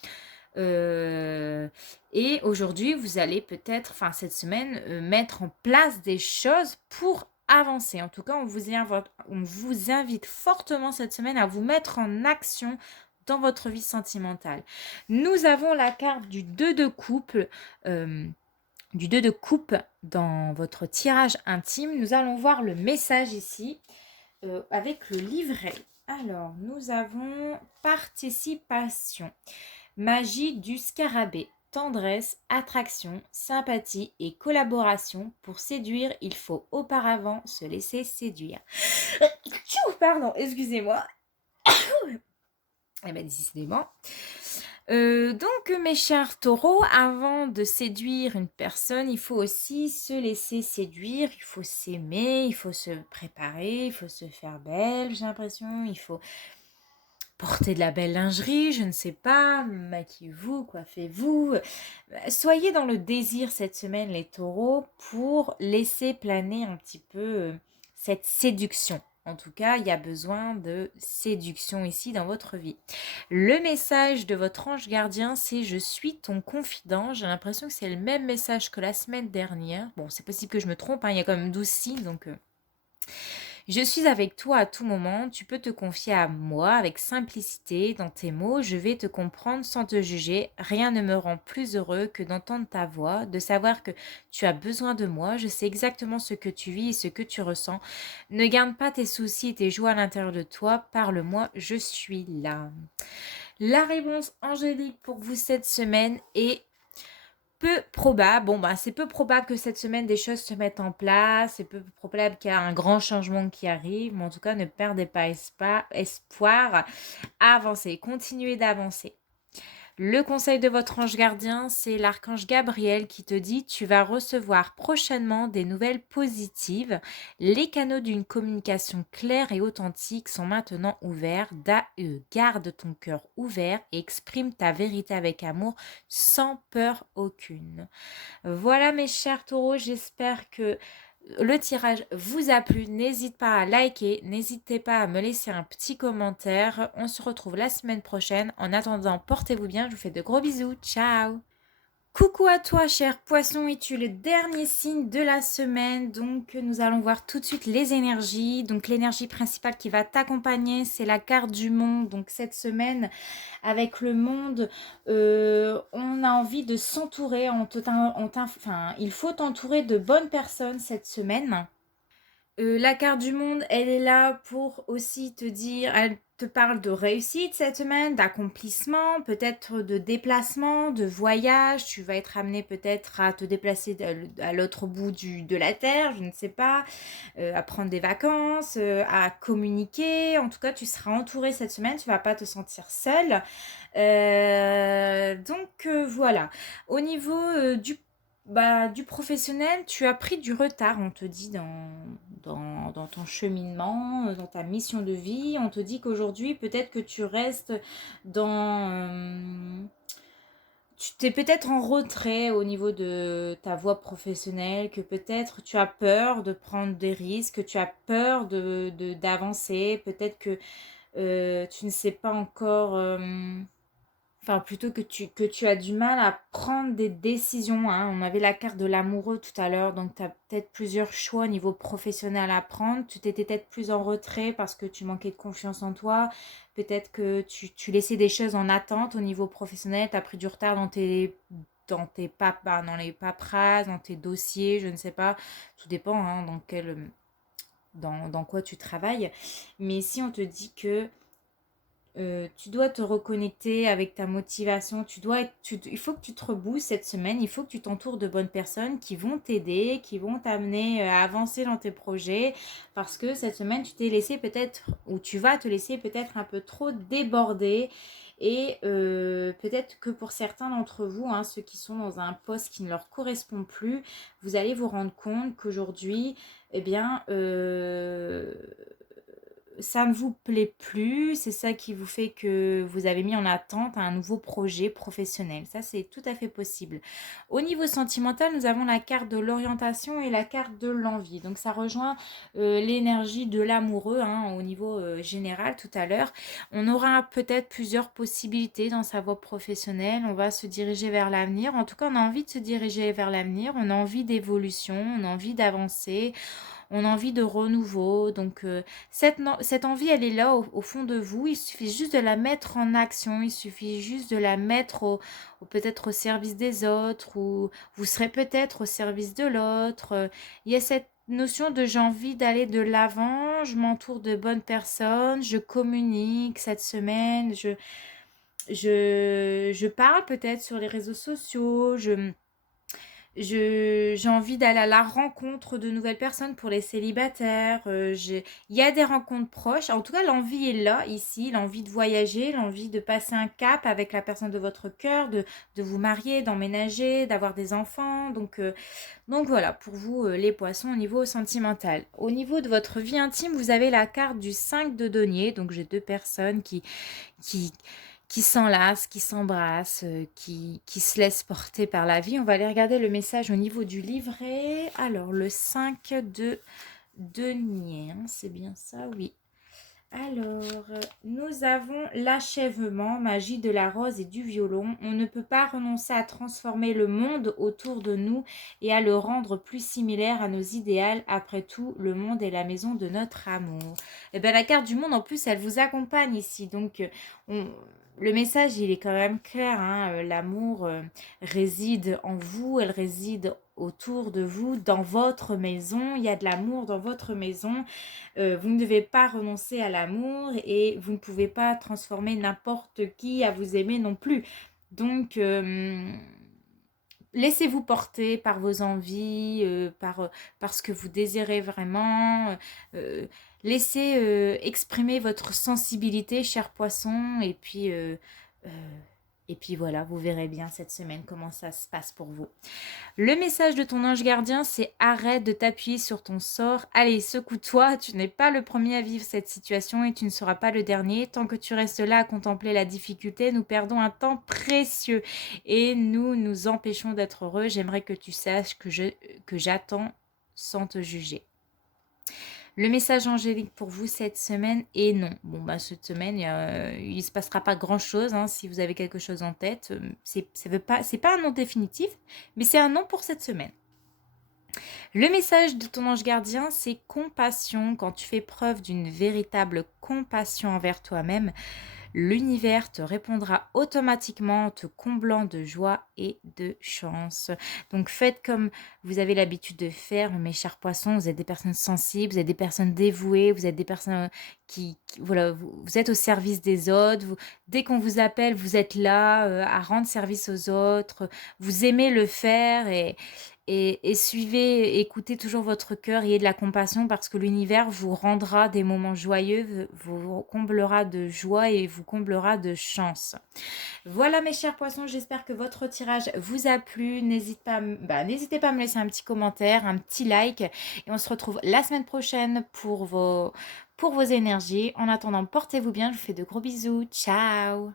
Et aujourd'hui, vous allez peut-être, cette semaine, mettre en place des choses pour avancer. En tout cas, on vous invite fortement cette semaine à vous mettre en action dans votre vie sentimentale. Nous avons la carte du 2 de couple. Du 2 de coupe dans votre tirage intime. Nous allons voir le message ici avec le livret. Alors, nous avons participation. Magie du scarabée, tendresse, attraction, sympathie et collaboration. Pour séduire, il faut auparavant se laisser séduire. Pardon, excusez-moi. Eh bien, décidément. Donc, mes chers taureaux, avant de séduire une personne, il faut aussi se laisser séduire, il faut s'aimer, il faut se préparer, il faut se faire belle, j'ai l'impression, il faut porter de la belle lingerie, je ne sais pas, maquillez-vous, coiffez-vous. Soyez dans le désir cette semaine, les taureaux, pour laisser planer un petit peu cette séduction. En tout cas, il y a besoin de séduction ici dans votre vie. Le message de votre ange gardien, c'est « Je suis ton confident ». J'ai l'impression que c'est le même message que la semaine dernière. Bon, c'est possible que je me trompe, hein, il y a quand même 12 signes, donc... Je suis avec toi à tout moment, tu peux te confier à moi avec simplicité dans tes mots, je vais te comprendre sans te juger, rien ne me rend plus heureux que d'entendre ta voix, de savoir que tu as besoin de moi, je sais exactement ce que tu vis et ce que tu ressens. Ne garde pas tes soucis et tes joies à l'intérieur de toi, parle-moi, je suis là. La réponse angélique pour vous cette semaine est peu probable, c'est peu probable que cette semaine des choses se mettent en place, c'est peu probable qu'il y ait un grand changement qui arrive, mais en tout cas ne perdez pas espoir à avancer, continuez d'avancer. Le conseil de votre ange gardien, c'est l'archange Gabriel qui te dit « Tu vas recevoir prochainement des nouvelles positives. Les canaux d'une communication claire et authentique sont maintenant ouverts. Garde ton cœur ouvert et exprime ta vérité avec amour sans peur aucune. » Voilà mes chers taureaux, j'espère que le tirage vous a plu, n'hésitez pas à liker, n'hésitez pas à me laisser un petit commentaire. On se retrouve la semaine prochaine. En attendant, portez-vous bien, je vous fais de gros bisous. Ciao! Coucou à toi, cher poisson, es-tu le dernier signe de la semaine? Donc, nous allons voir tout de suite les énergies. Donc, l'énergie principale qui va t'accompagner, c'est la carte du monde. Donc, cette semaine, avec le monde, on a envie de s'entourer. Enfin, il faut t'entourer de bonnes personnes cette semaine. La carte du monde, elle est là pour aussi te dire, elle te parle de réussite cette semaine, d'accomplissement, peut-être de déplacement, de voyage. Tu vas être amené peut-être à te déplacer à l'autre bout de la terre, je ne sais pas, à prendre des vacances, à communiquer. En tout cas, tu seras entouré cette semaine, tu ne vas pas te sentir seul. Voilà. Au niveau du professionnel, tu as pris du retard, on te dit, dans ton cheminement, dans ta mission de vie. On te dit qu'aujourd'hui, peut-être que tu restes tu t'es peut-être en retrait au niveau de ta voie professionnelle, que peut-être tu as peur de prendre des risques, que tu as peur d'avancer, peut-être que tu ne sais pas encore... Enfin, plutôt que tu as du mal à prendre des décisions, hein. On avait la carte de l'amoureux tout à l'heure, donc tu as peut-être plusieurs choix au niveau professionnel à prendre. Tu t'étais peut-être plus en retrait parce que tu manquais de confiance en toi. Peut-être que tu laissais des choses en attente au niveau professionnel. Tu as pris du retard dans les paperasses, dans tes dossiers, je ne sais pas. Tout dépend, hein, dans quoi tu travailles. Mais si on te dit que tu dois te reconnecter avec ta motivation, il faut que tu te reboostes cette semaine, il faut que tu t'entoures de bonnes personnes qui vont t'aider, qui vont t'amener à avancer dans tes projets, parce que cette semaine, tu t'es laissé peut-être, ou tu vas te laisser peut-être un peu trop déborder, et peut-être que pour certains d'entre vous, hein, ceux qui sont dans un poste qui ne leur correspond plus, vous allez vous rendre compte qu'aujourd'hui, eh bien, ça ne vous plaît plus, c'est ça qui vous fait que vous avez mis en attente un nouveau projet professionnel. Ça, c'est tout à fait possible. Au niveau sentimental, nous avons la carte de l'orientation et la carte de l'envie. Donc, ça rejoint l'énergie de l'amoureux, hein, au niveau général tout à l'heure. On aura peut-être plusieurs possibilités dans sa voie professionnelle. On va se diriger vers l'avenir. En tout cas, on a envie de se diriger vers l'avenir. On a envie d'évolution, on a envie d'avancer. On a envie de renouveau. Donc, cette envie, elle est là au fond de vous. Il suffit juste de la mettre en action. Il suffit juste de la mettre peut-être au service des autres, ou vous serez peut-être au service de l'autre. Il y a cette notion de j'ai envie d'aller de l'avant, je m'entoure de bonnes personnes, je communique cette semaine, je parle peut-être sur les réseaux sociaux, j'ai envie d'aller à la rencontre de nouvelles personnes pour les célibataires. Il y a des rencontres proches. En tout cas, l'envie est là, ici. L'envie de voyager, l'envie de passer un cap avec la personne de votre cœur, de vous marier, d'emménager, d'avoir des enfants. Donc voilà, pour vous, les poissons, au niveau sentimental. Au niveau de votre vie intime, vous avez la carte du 5 de denier. Donc j'ai deux personnes qui, qui s'enlacent, qui s'embrassent, qui se laissent porter par la vie. On va aller regarder le message au niveau du livret. Alors, le 5 de denier, hein, c'est bien ça, oui. Alors, nous avons l'achèvement, magie de la rose et du violon. On ne peut pas renoncer à transformer le monde autour de nous et à le rendre plus similaire à nos idéaux. Après tout, le monde est la maison de notre amour. Et bien, la carte du monde, en plus, elle vous accompagne ici. Donc, le message, il est quand même clair, hein. L'amour réside en vous, elle réside autour de vous, dans votre maison. Il y a de l'amour dans votre maison. Vous ne devez pas renoncer à l'amour et vous ne pouvez pas transformer n'importe qui à vous aimer non plus. Donc, laissez-vous porter par vos envies, par ce que vous désirez vraiment. Laissez exprimer votre sensibilité, cher poisson. Et puis voilà, vous verrez bien cette semaine comment ça se passe pour vous. Le message de ton ange gardien, c'est arrête de t'appuyer sur ton sort. Allez, secoue-toi, tu n'es pas le premier à vivre cette situation et tu ne seras pas le dernier. Tant que tu restes là à contempler la difficulté, nous perdons un temps précieux et nous nous empêchons d'être heureux. J'aimerais que tu saches que j'attends sans te juger. Le message angélique pour vous cette semaine est non. Bon, bah, cette semaine, il ne se passera pas grand-chose, hein, si vous avez quelque chose en tête. C'est pas un non définitif, mais c'est un non pour cette semaine. Le message de ton ange gardien, c'est compassion. Quand tu fais preuve d'une véritable compassion envers toi-même, l'univers te répondra automatiquement en te comblant de joie et de chance. Donc faites comme vous avez l'habitude de faire, mes chers poissons. Vous êtes des personnes sensibles, vous êtes des personnes dévouées, vous êtes des personnes voilà, vous êtes au service des autres. Dès qu'on vous appelle, vous êtes là à rendre service aux autres. Vous aimez le faire et suivez, écoutez toujours votre cœur, ayez de la compassion parce que l'univers vous rendra des moments joyeux, vous comblera de joie et vous comblera de chance. Voilà mes chers poissons, j'espère que votre tirage vous a plu. N'hésitez pas à me laisser un petit commentaire, un petit like et on se retrouve la semaine prochaine pour vos énergies. En attendant, portez-vous bien, je vous fais de gros bisous. Ciao!